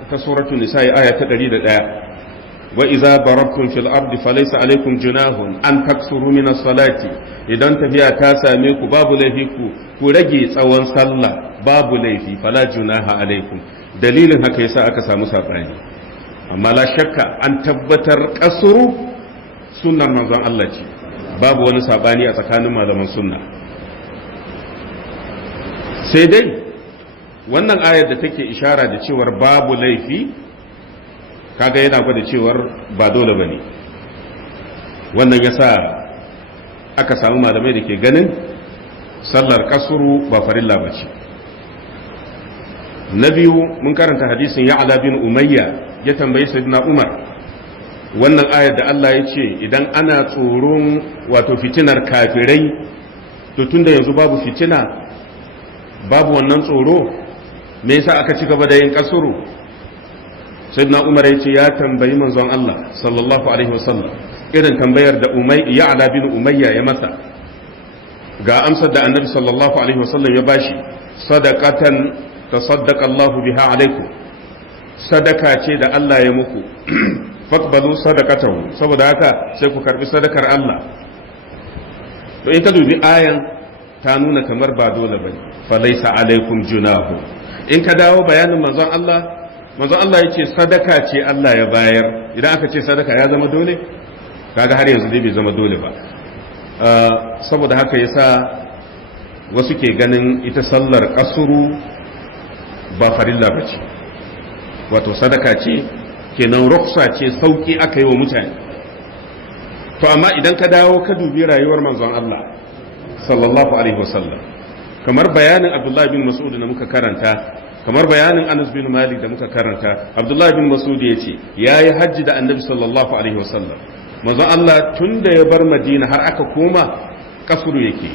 ta suratul nisa'i aya ta 101, wa idza darabtum fil ardi falaysa alaykum junahun an taksuru min as-salati, idan tafiya ta same ku babu laifi ku rage tsawon sallah, babu laifi, fala junaha alaykum. dalilin haka yasa aka samu sabani, amma la shakka an tabbatar kasuru sunnar manzon Allah ce, babu wani sabani a tsakanin malaman sunna. sai dai wannan ayar da take ishara da cewar babu laifi, kaga yana gwada cewar ba dole bane. wannan yasa aka samu malamai da ke ganin sallar kasuru ba farilla bace. na biyu, mun karanta hadisin Ya'la bin Umayya ya tambayi Sayyidina Umar wannan ayar da Allah ya ce idan ana tsoron wato fitinar kafirai, to tunda yanzu babu fitina, babu wannan tsoro, me yasa aka ci gaba da yin kasuru? Sayyidina Umar ya ce ya tambayi manzon Allah sallallahu alaihi wasallam irin tambayar da Ya'la bin Umayya ya masa. ga amsar da annabi sallallahu alaihi wasallam ya bashi, sadaqatan tasaddaqa Allahu biha alaikum, sadaka ce da Allah ya muku, faqbalu sadaqatahu, saboda haka sai ku karbi sadakar Allah. to in ka dubi ayan ta nuna kamar ba dole bane, falaysa alaikum junahu. in ka dawo bayanin manzon Allah yace sadaka ce Allah ya bayar, idan aka ce sadaka ya zama dole, kaga har yanzu dai bai zama dole ba. saboda haka yasa wasu ke ganin ita sallar kasuru ba farilla ba ce, wato sadaka ce, kenan ruksa ce, sauki aka yi wa mutane. to amma idan ka dawo ka dubi rayuwar manzon Allah sallallahu alaihi wasallam, kamar bayanin Abdullah bin Mas'ud da muka karanta, kamar bayanin Anas bin Malik da muka karanta, Abdullah bin Mas'ud ya ce yayi hajji da Annabi sallallahu alaihi wasallam. manzon Allah tun da ya bar Madina har aka koma kasuru yake,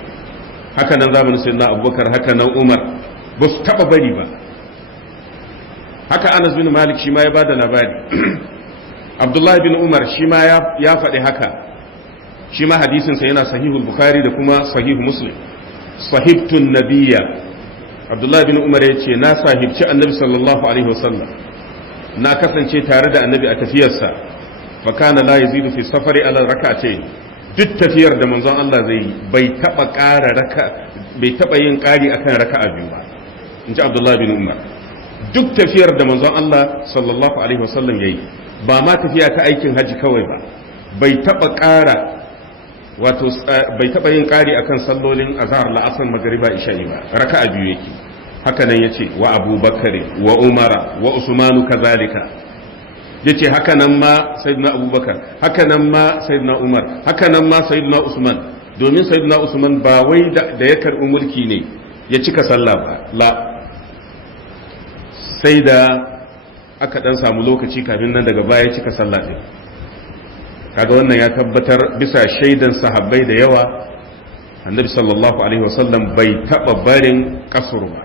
haka nan zamanin sayyidina Abubakar, haka nan Umar, ba su taba bari ba. haka Anas bin Malik shi ma ya bada labari, Abdullah bin Umar shi ma ya faɗi haka, shi ma hadisinsa yana sahihul Bukhari da kuma sahihu Muslim. sahibtun nabiyya, Abdullah bin Umar ya ce na sahibci annabi sallallahu alaihi wasallam, na kasance tare da annabi a tafiyarsa fa kana la yazidu fi safari ala rak'atayn duk tafiyar da manzon Allah zai yi bai taba yin ƙari akan raka'a biyu ba inji Abdullah bin Umar duk tafiyar da manzon Allah sallallahu alaihi wasallam yayi ba ma tafiya ta aikin haji kawai ba bai taba yin ƙari akan sallolin azhar la'asar magriba isha'i ba raka'a biyu yake haka nan yace wa Abubakar wa Umara wa Usmanu kazalika yace haka nan ma sayyidina Abubakar haka nan ma sayyidina Umar haka nan ma sayyidina Usman domin sayyidina Usman ba wai da ya karbi mulki ne ya cika sallah ba la sai da aka dan samu lokaci kafin nan daga baya cika sallah din kaga wannan ya tabbatar bisa shaidan sahabbai da yawa annabi sallallahu alaihi wasallam bai taba barin kasur ba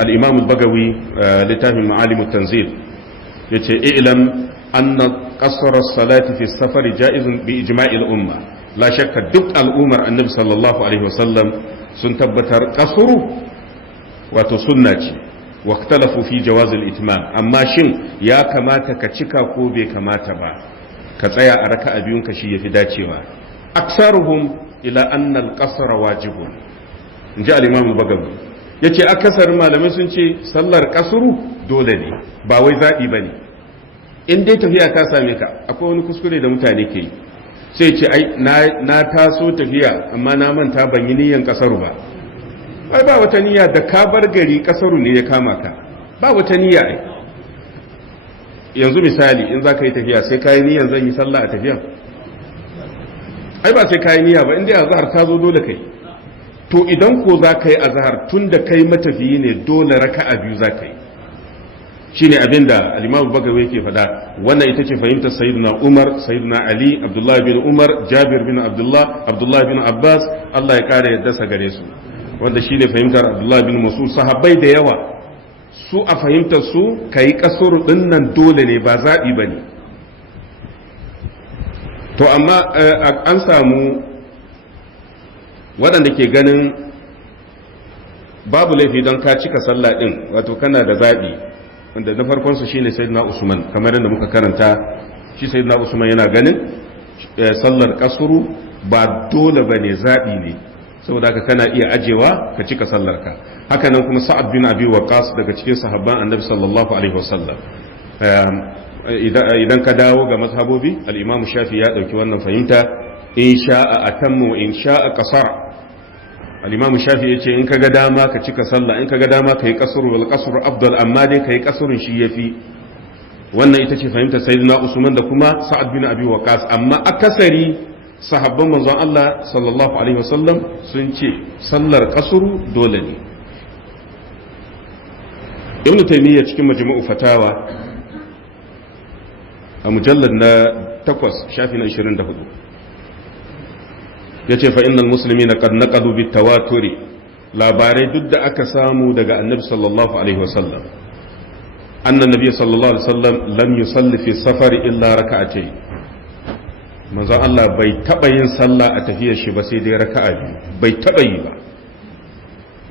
al-imam al-bagawi littafin ma'alim at-tanzil yace i'lam anna qasr as-salati fi as-safar ja'izun bi ijma'i al-umma la shakka duk al'ummar annabi sallallahu alaihi wasallam sun tabbatar kasuru wato sunna ce واختلفوا في جواز الاتمام amma shin ya kamata ka cika ko bai kamata ba ka tsaya a raka'a biyun ka shi yafi dacewa aksaruhum ila anna al-qasr wajibun inji al-imam al-bagawi yace akasarin malamai sun ce sallar kasru dole ne ba wai zabi bane in dai tafiya ta same ka akwai wani kuskure da mutane ke yi sai ce ai na taso tafiya amma na manta ban yi niyyan kasaru ba ai ba wata niyya da ka bar gari kasaru ne ya kama ka ba wata niyya ai yanzu misali in za ka yi tafiya sai ka yi niyyan zan yi sallah a tafiya ai ba sai ka yi niyya ba inda azhar ta zo dole kai to idan ko za ka yi azhar tun da kai matafiyi ne dole raka'a biyu za ka yi shine abinda al-Imam Bagawi yake faɗa wannan ita ce fahimtar sayyidina Umar sayyidina Ali Abdullah bin Umar Jabir bin Abdullah bin Abbas Allah ya kare yadda sa gare su wanda shine fahimtar Abdullah bin Mas'ud sahabbai da yawa su a fahimtar su kai kasur din nan dole ne ba zabi bane to amma an samu waɗanda ke ganin babu laifi don ka cika sallah din wato kana da zabi wanda na farkon su shine sayyidina Usman kamar yadda muka karanta shi sayyidina Usman yana ganin sallar kasuru ba dole bane zabi ne saboda haka kana iya ajewa ka cika sallarka haka nan kuma Sa'ad bin Abi Waqqas daga cikin sahabban Annabi sallallahu alaihi wasallam idan ka dawo ga mazhabobi al-Imam Shafi ya dauki wannan fahimta in sha'a atammu in sha'a qasara al-Imam Shafi yace in kaga dama ka cika sallah in kaga dama kai qasru wal qasru afdal amma dai kai qasrun shi yafi wannan ita ce fahimtar Sayyidina Usman da kuma Sa'ad bin Abi Waqqas amma akasari sahabban manzon Allah sallallahu alaihi wasallam sun ce sallar kasuru dole ne ibn taymiyyah cikin majmu'u fatawa a mujallad na 8 shafi na 24 yace fa innal muslimina qad naqadu bit tawaturi labarai duk da aka samu daga annabi sallallahu alaihi wasallam anna nabiy sallallahu alaihi wasallam lam yusalli fi safari illa raka'atayn manzon Allah bai taba yin sallah a tafiyar shi ba sai dai raka'a biyu bai taba yi ba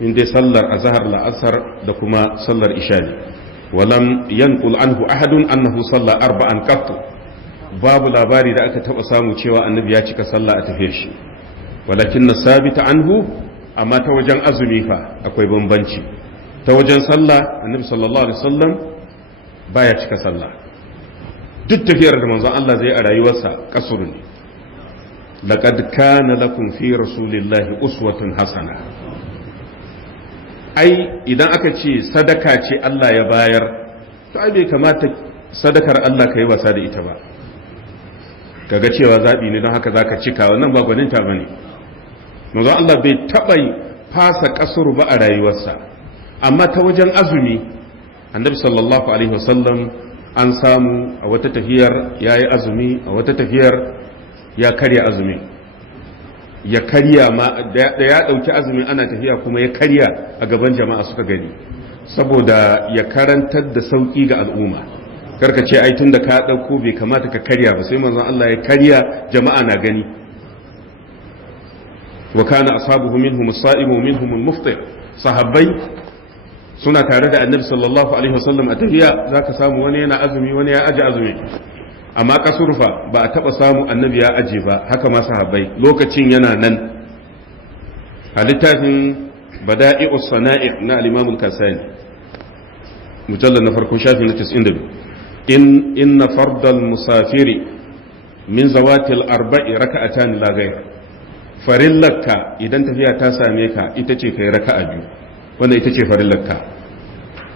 in dai sallar azhar la'asar da kuma sallar isha ne walam yanqul anhu ahadun annahu salla arba'an qat babu labari da aka taba samu cewa annabi ya cika sallah a tafiyar shi walakin sabita anhu amma ta wajen azumi fa akwai bambanci ta wajen sallah annabi sallallahu alaihi wasallam baya cika sallah duk tafiyar da manzon Allah zai a rayuwarsa kasuru ne laqad kana lakum fi rasulillahi uswatun hasana ai idan aka ce sadaka ce Allah ya bayar to ai bai kamata sadakar Allah kai wasa da ita ba kaga cewa zabi ne don haka zaka cika wannan ba gwaninta bane manzon Allah bai taba fasa kasuru ba a rayuwarsa amma ta wajen azumi annabi sallallahu alaihi wasallam an samu a wata tafiyar ya yi azumi a wata tafiyar ya karya azumi ya karya ma da ya ɗauki azumi ana tafiya kuma ya karya a gaban jama'a suka gani saboda ya karantar da sauƙi ga al'umma karka ce ai tun da ka ɗauko bai kamata ka karya ba sai manzon Allah ya karya jama'a na gani wa kana ashabuhu minhum as-sa'im wa minhum al-muftir sahabbai suna tare da annabi sallallahu alaihi wasallam a tafiya zaka samu wani yana azumi wani ya aje azumi amma kasurfa ba a taba samu annabi ya aje ba haka ma sahabbai lokacin yana nan a littafin bada'i'us sana'i na al-imam al-kasani mujallad na farko shafi na 92 inna fardal musafiri min zawatil arba'i raka'atan la ghayr farillaka idan tafiya ta same ka ita ce kai raka'a biyu wanda ita ce farillarka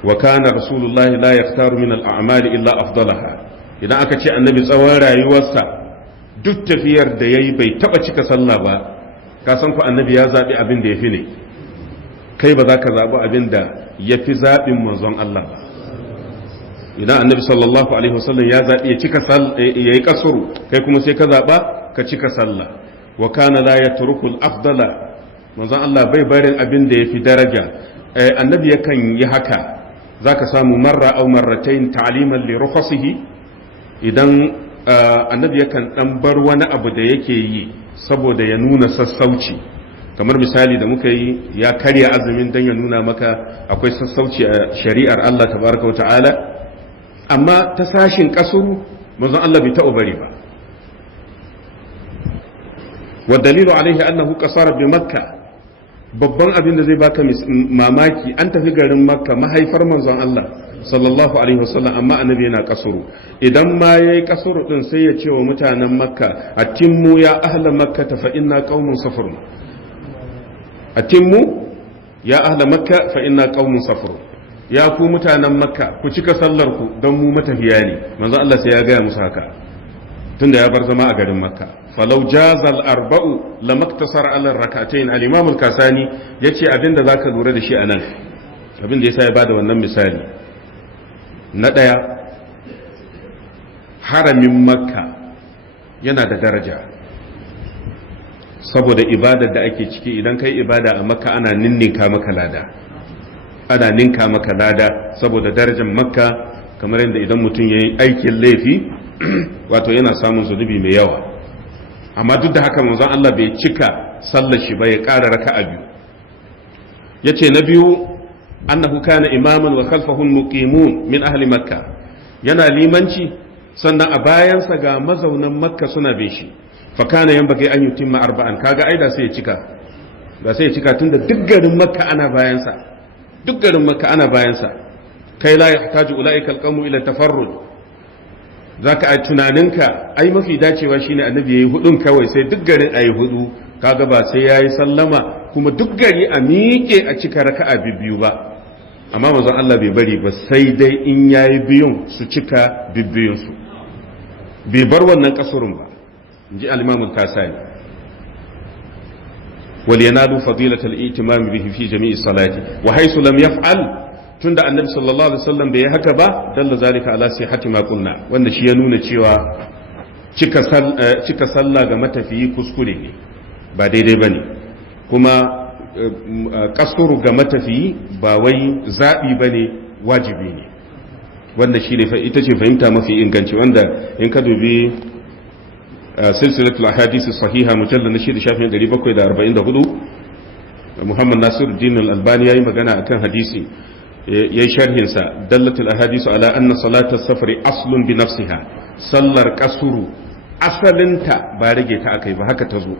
wa kana rasulullahi la yaftaru min al-a'mali illa afdalaha idan aka ce annabi tsawon rayuwarsa duk tafiyar da yayi bai taba cika sallah ba ka san ku annabi ya zabi abin da yafi ne kai ba za ka zabi abin da yafi zabin manzon Allah ba idan annabi sallallahu alaihi wasallam ya zabi ya cika yayi kasuru kai kuma sai ka zaba ka cika sallah wa kana la yatruku al-afdala manzon Allah bai barin abin da yafi daraja annabi yakan yi haka zaka samu marra aw marratayn ta'liman li rukhasihi idan annabi yakan dan bar wani abu da yake yi saboda ya nuna sassauci kamar misali da muka yi ya karya azumin dan ya nuna maka akwai sassauci a shari'ar Allah tabaraka wa ta'ala amma ta sashin kasuru manzon Allah bai taɓa bari ba wa dalilu alaihi annahu qasara bi makkah babban abin da zai baka mamaki an tafi garin makka mahaifar manzon Allah sallallahu alaihi wasallam amma annabi yana kasuru idan ma yayi kasuru din sai ya ce wa mutanen makka atimmu ya ahla makka fa inna qaumun safar atimmu ya ahla makka fa inna qaumun safar ya ku mutanen makka ku cika sallar ku don mu matafiya ne manzon Allah sai ya gaya musu haka tunda ya bar zama a garin makka falau jazal arba'u lamaktasar ala rak'atayn al-imam al-kasani yace abinda zaka lura da shi anan abinda yasa ya bada wannan misali na daya haramin makka yana da daraja saboda ibadar da ake ciki idan kai ibada a makka ana ninninka maka lada saboda darajar makka kamar yadda idan mutum yayi aikin laifi wato yana samun zunubi mai yawa amma duk da haka manzon Allah bai cika sallar shi ba ya ƙara raka'a biyu yace na biyu annahu kana imaman wa khalfahu muqimun min ahli makka yana limanci sannan a bayansa ga mazaunan makka suna bin shi fa kana yanbaghi an yutimma arba'an kaga aida sai ya cika tunda duk garin makka ana bayansa kai la yahtaju ulaika alqawmu ila tafarrud zaka a tunaninka ai mafi dacewa shine annabi yayi hudun kawai sai duk garin ayi hudu kaga ba sai yayi sallama kuma duk gari a miƙe a cika raka'a biyu ba amma manzon Allah bai bari ba sai dai in yayi biyun su cika bibbiyun su bai bar wannan kasurun ba inji al-Imam al-Kasani wal yanalu fadilat al-i'timam bihi fi jami'i salati wa haythu lam yaf'al tunda annabi sallallahu alaihi wasallam bai haka ba dalla zalika ala sihhati ma qulna wanda shi ya nuna cewa cika sallah ga matafiyi kuskure ne ba daidai bane kuma kasuru ga matafiyi ba wai zabi bane wajibi ne wanda shi ne ita ce fahimta mafi inganci wanda in ka dubi silsilatul ahadith sahiha mujallal na 6 shafin 744 Muhammad Nasiruddin Al-Albani yayi magana akan hadisi yayi sharhinsa dallatul ahadisu ala anna salatas safari aslun bi nafsiha sallar kasuru asalinta ba rage ta akai ba haka ta zo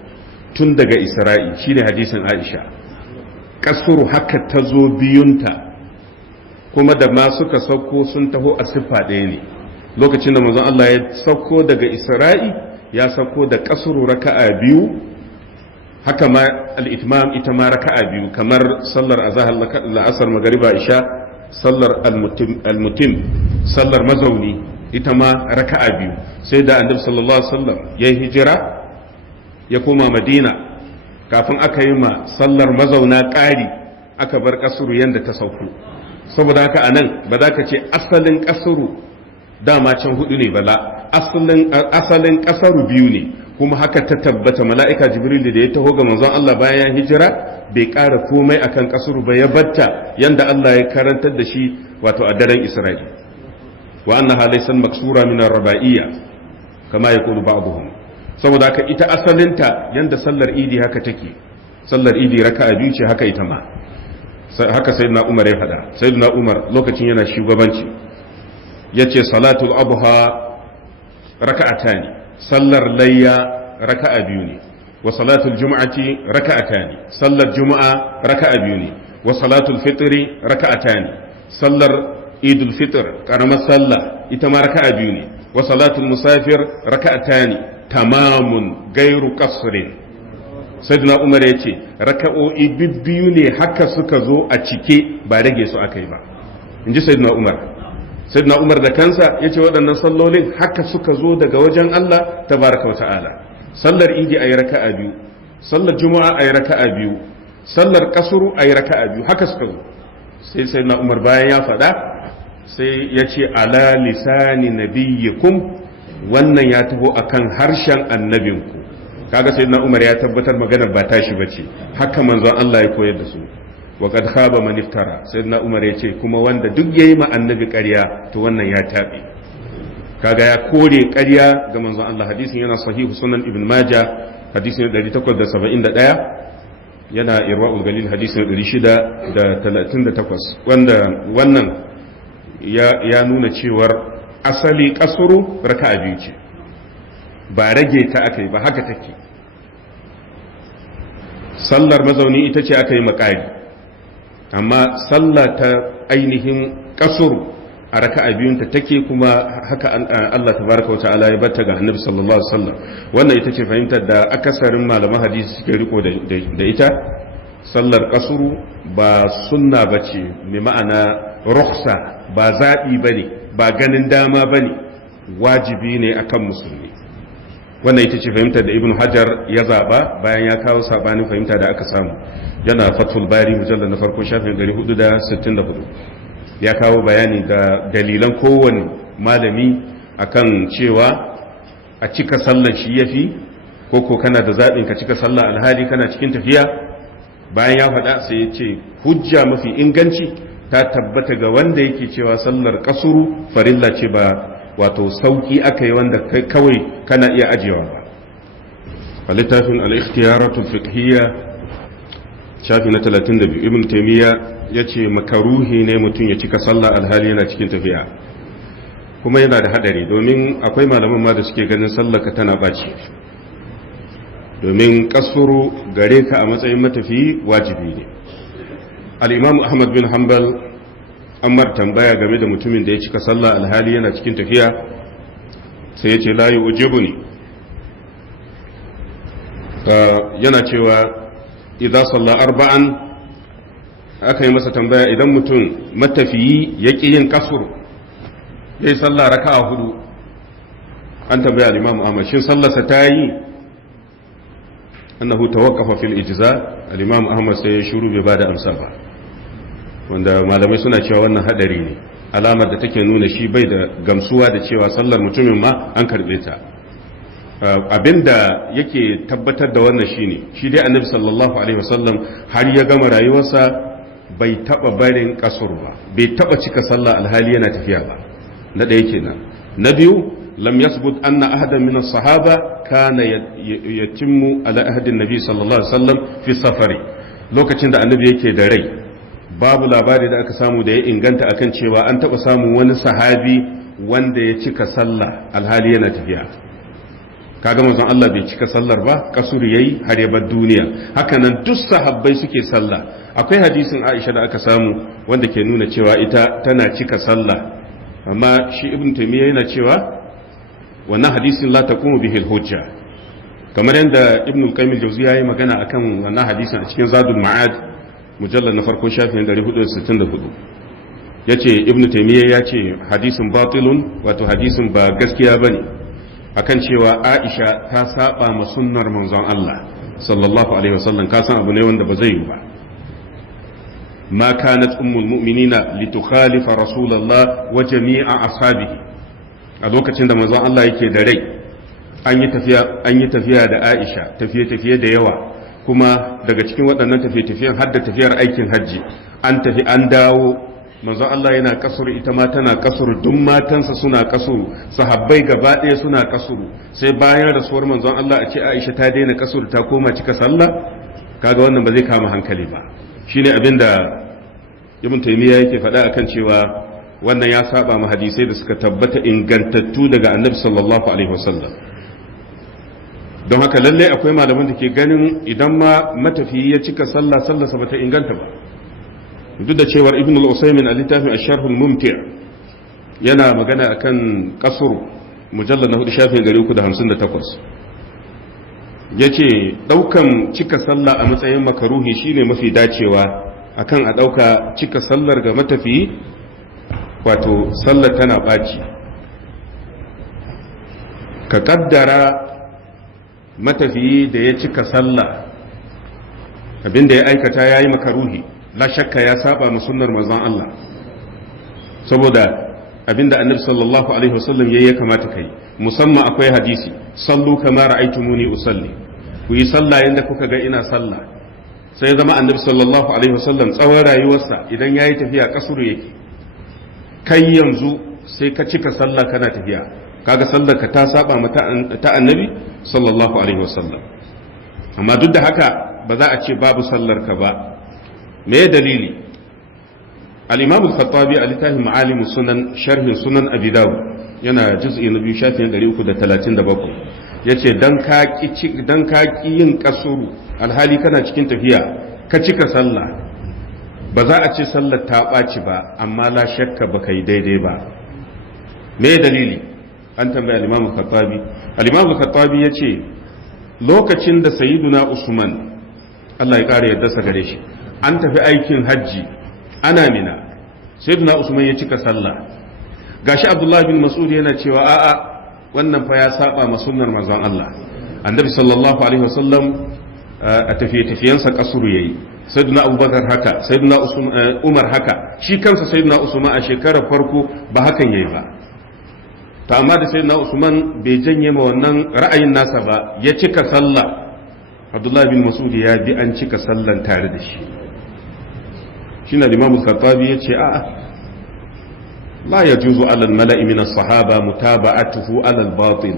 tun daga Isra'i shine hadisin Aisha kasuru haka ta zo biyunta kuma da ma suka sauko sun taho a siffa ɗaya ne lokacin da manzon Allah ya sauko daga Isra'i ya sauko da kasuru raka'a biyu haka ma al-itmam ita ma raka'a biyu kamar sallar azhar la'asar magriba isha sallar al-mutim sallar mazauni ita ma raka'a biyu sai da annabi sallallahu alaihi wasallam ya hijira ya koma madina kafin aka yi ma sallar mazauna ƙari aka bar kasuru yanda ta sauko saboda haka anan ba za ka ce asalin kasuru dama can hudu ne bala asalin kasaru biyu ne kuma haka ta tabbata mala'ika jibril da ya taho ga manzon Allah bayan hijira bai ƙara komai akan kasuru ba ya batta yanda Allah ya karantar da shi wato a daren Isra'i wa annaha laysan maksura min ar-raba'iyya kama yaqulu ba'dhum saboda haka ita asalinta yanda sallar idi haka take sallar idi raka'a biyu ce haka ita ma haka sayyidina Umar ya faɗa. Sayyidina Umar lokacin yana shugabanci yace salatul adha raka'atani, sallar layya raka'a biyu ne, wa salatul jum'ati raka'atani, sallar juma'a raka'a biyu ne, wa salatul fitri raka'atani, sallar idul fitr karamar sallah ita ma raka'a biyu ne, wa salatul musafir raka'atani tamamun gairu qasrin. sayyidina Umar ya ce raka'o'i biyu ne haka suka zo a cike ba rage su aka yi ba, in ji sayyidina Umar da kansa ya ce waɗannan sallolin haka suka zo daga wajen Allah tabaraka wa ta'ala. Sallar idi a yi raka'a biyu, sallar juma'a a yi raka'a biyu, sallar kasuru a yi raka'a biyu, haka suka zo. Sai sayyidina Umar bayan ya faɗa sai ya ce ala lisani nabiyyikum, wannan ya taho akan harshen annabinku. Kaga sayyidina Umar ya tabbatar maganar ba tashi bace, haka manzon Allah ya koyar da su. wa qad khaba man iftara. Sayyidina Umar ya ce kuma wanda duk yayi ma annabi ƙarya to wannan ya tabe. Kaga ya kore ƙarya ga manzon Allah. Hadisin yana sahihu sunan Ibn Majah hadisin 871, yana Irwaul Galil hadisin 638, wanda wannan ya nuna cewar asali kasuru raka'a biyu ce, ba rage ta aka yi ba, haka take. Sallar mazauni ita ce aka yi makari, amma sallah ta ainihin kasuru a raka'a biyunta take, kuma haka Allah tabaraka wata'ala ya bata ga Annabi sallallahu alaihi wasallam. Wannan ita ce fahimtar da akasarin malaman hadisi suke riko da ita. Sallar kasuru ba sunna bace, mai ma'ana rukhsa, ba zaɓi bane, ba ganin dama bane, wajibi ne akan musulmi. Wannan ita ce fahimtar da Ibn Hajar ya zaba bayan ya kawo sabanin fahimta da aka samu. Yana Fathul Bari mujallal na farko shafin 464, ya kawo bayani da dalilan kowane malami akan cewa a cika sallar shi yafi, ko kana da zaɓin ka cika sallah alhali kana cikin tafiya. Bayan ya faɗa sai ya ce hujja mafi inganci ta tabbata ga wanda yake cewa sallar kasuru farilla ce, ba wato sauki aka yi wanda kai kawai kana iya ajiyewa ba. A littafin al-ikhtiyaratul fiqhiyya shafi na 32, Ibn Taymiyyah ya ce makaruhi ne mutum ya cika sallah alhali yana cikin tafiya, kuma yana da hadari domin akwai malaman ma da suke ganin sallar ka tana ɓaci, domin kasuru gare ka a matsayin matafiyi wajibi ne. Al-Imam Ahmad bin Hanbal an tambaya game da mutumin da ya cika sallah alhali yana cikin tafiya, sai ya ce la yu'jibuni, yana cewa idza salla arba'an, aka yi masa tambaya idan mutum matafiyi ya ƙi yin kasur, yayi sallah raka'a hudu, an tambaya al-Imam Ahmad shin sallarsa ta yi, annahu tawaqqafa fil ijza. Al-Imam Ahmad sai ya shuru bai bada amsa ba, wanda malamai suna cewa wannan hadari ne, alamar da take nuna shi bai da gamsuwa da cewa sallar mutumin ma an karbe ta. Abinda yake tabbatar da wannan shine shi dai Annabi sallallahu alaihi wasallam har ya gama rayuwarsa bai taba barin kasur ba, bai taba cika sallah alhali yana tafiya ba. Na ɗaya kenan. Na biyu, lam yasbut anna ahadan min as-sahaba kana yatimmu ala ahdi an-nabi sallallahu alaihi wasallam fi safari. Lokacin da Annabi yake da rai, babu labari da aka samu da ya inganta akan cewa an taba samun wani sahabi wanda ya cika sallah alhali yana tafiya. Kaga manzon Allah bai cika sallar ba, kasur yayi har ya bar duniya. Haka nan duk sahabbai suke sallah. Akwai hadisin Aisha da aka samu wanda ke nuna cewa ita tana cika sallah, amma shi Ibn Taymiyyah yana cewa wannan hadisin la taqumu bihi hujja, kamar yadda Ibn al-Qayyim al-Jawziyya yayi magana akan wannan hadisin a cikin Zadul Ma'ad mujallal na farko shafin 464. yace Ibn Taymiyyah ya ce hadisin batilun, wato hadisin ba gaskiya bane, akan cewa Aisha ta saba ma sunnar manzon Allah sallallahu alaihi wasallam. Ka san abu ne wanda ba zai yi ba. ma kanat ummul mu'minina litukhalifa rasulullah wa jami'a ashabihi. A lokacin da manzon Allah yake da rai, an yi tafiya da Aisha, tafiye da yawa, kuma daga cikin waɗannan tafiye-tafiyen har da tafiyar aikin hajji, an tafi an dawo, manzon Allah yana kasuru, ita ma tana kasuru, duk matansa suna kasuru, sahabbai gaba ɗaya suna kasuru. Sai bayan rasuwar manzon Allah a ce Aisha ta daina kasuru ta koma cika sallah, kaga wannan ba zai kama hankali ba. Shine abin da ibn taymiya yake faɗa akan cewa wannan ya saba ma hadisai da suka tabbata ingantattu daga annabi sallallahu alaihi wasallam. don haka lallai akwai malaman da ke ganin idan ma matafiyi ya cika sallarsa bata inganta ba, duk da cewar ibn al-usaymin a littafin ash-sharh al-mumti' yana magana akan qasr mujallad na 4 shafin 358 yace daukan cika sallah a matsayin makaruhi shine mafi dacewa akan a dauka cika sallar ga matafiyi, wato sallar tana baci. ka kaddara matafiyi da ya cika sallah abinda ya aikata yayi makaruhi, la shakka ya saba ma sunnar manzon Allah, saboda abinda annabi sallallahu alaihi wasallam yayi ya kamata kai, musamman akwai hadisi sallu kama ra'aytumuni usalli, ku yi sallah yanda kuka ga ina sallah. sai zama annabi sallallahu alaihi wasallam tsawon rayuwarsa idan yayi tafiya kasuru yake, kai yanzu sai ka cika sallah kana tafiya, kaga sallar ka ta saba mata ta annabi sallallahu alaihi wasallam. amma duk da haka ba za a ce babu sallar ka ba. me dalili? al-imam al-khattabi a littafin ma'alim sunan sharhin sunan abi dawud yana juz'i na 2 shafin 337 yace dan ka ki yin kasuru alhali kana cikin tafiya ka cika sallah, ba za a ce sallar ta ɓaci ba, amma la shakka ba ka yi daidai ba. me dalili? an tambaya al-imam al-khattabi. al-imam al-khattabi yace lokacin da sayyiduna usman Allah ya kare yadda sa gare shi an tafi aikin hajji ana mina, sayyiduna usman ya cika sallah, gashi abdullahi bin mas'ud yana cewa a'a wannan fa ya saba ma sunnar manzon Allah. annabi sallallahu alaihi wasallam a tafiye-tafiyensa kasuru yayi, sayyiduna abubakar haka, sayyiduna umar haka, shi kansa sayyiduna usman a shekarar farko ba hakan yayi ba. to amma da sayyiduna usman bai janye ma wannan ra'ayin nasa ba, ya cika sallah, abdullahi bin mas'ud ya bi an cika sallan tare da shi. shine Imam al-Khattabi yace a'a la yajuzu 'ala al-mala'i min as-sahaba mutaba'atuhu 'ala al-batil.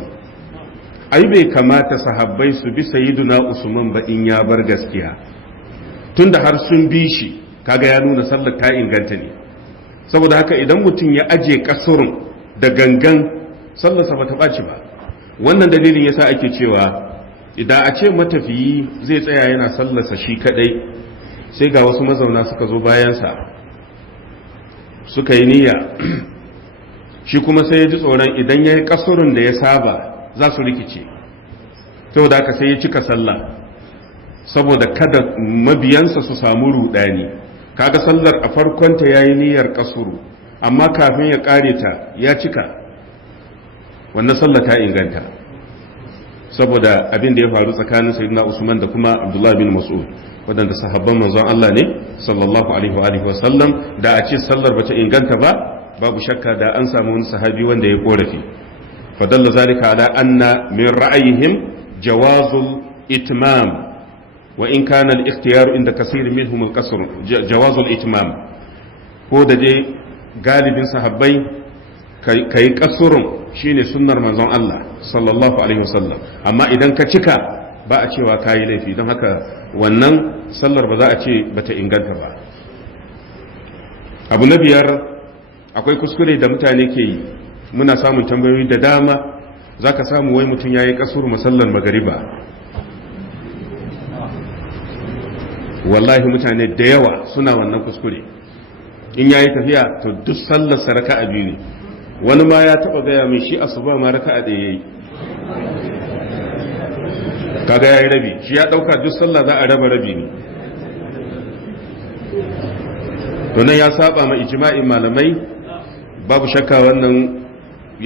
ai bai kamata sahabbai su bi sayyiduna Usman ba in ya bar gaskiya, tunda har sun bi shi kaga ya nuna sallar ta inganta ne. saboda haka idan mutum ya aje kasurun da gangan sallarsa bata ɓaci ba. wannan dalilin yasa ake cewa idan a ce matafiyi zai tsaya yana sallarsa shi kadai, sai ga wasu mazauna suka zo bayansa suka yi niyya, shi kuma sai ya ji tsoron idan ya yi kasurun da ya saba za su rikice, saboda haka sai ya cika sallah saboda kada mabiyansa su samu rudani. kaga sallar a farkonta ya yi niyyar kasuru, amma kafin ya kare ta ya cika, wannan sallar ta inganta saboda abin da ya faru tsakanin sayyidina Usman da kuma Abdullah bin Mas'ud, waɗanda sahabban manzon Allah ne sallallahu alaihi wa alihi wa sallam. da a ce sallar bata inganta ba, babu shakka da an samu wani sahabi wanda ya korafi. fadalla zalika ala anna min ra'ayihim jawazul itmam wa in kana al-ikhtiyar inda kaseer minhum al-qasr. jawazul itmam, ko da dai galibin sahabbai kai kasurun shine sunnar manzon Allah sallallahu alaihi wa sallam, amma idan ka cika ba a cewa kayi laifi. don haka wannan sallar ba za a ce bata inganta ba. abu na biyar, akwai kuskure da mutane ke yi. muna samun tambayoyi da dama, za ka samu wai mutum ya yi kasuru musallar magariba. wallahi mutane da yawa suna wannan kuskure. in ya yi tafiya to duk sallar saraka a biyu ne. wani ma ya taba gaya mai shi asuba ma raka a ɗaya ya yi, kaga ya yi rabi. shi ya ɗauka duk sallah za a raba rabi ne. to nan ya saba ma ijma'in malamai, babu shakka wannan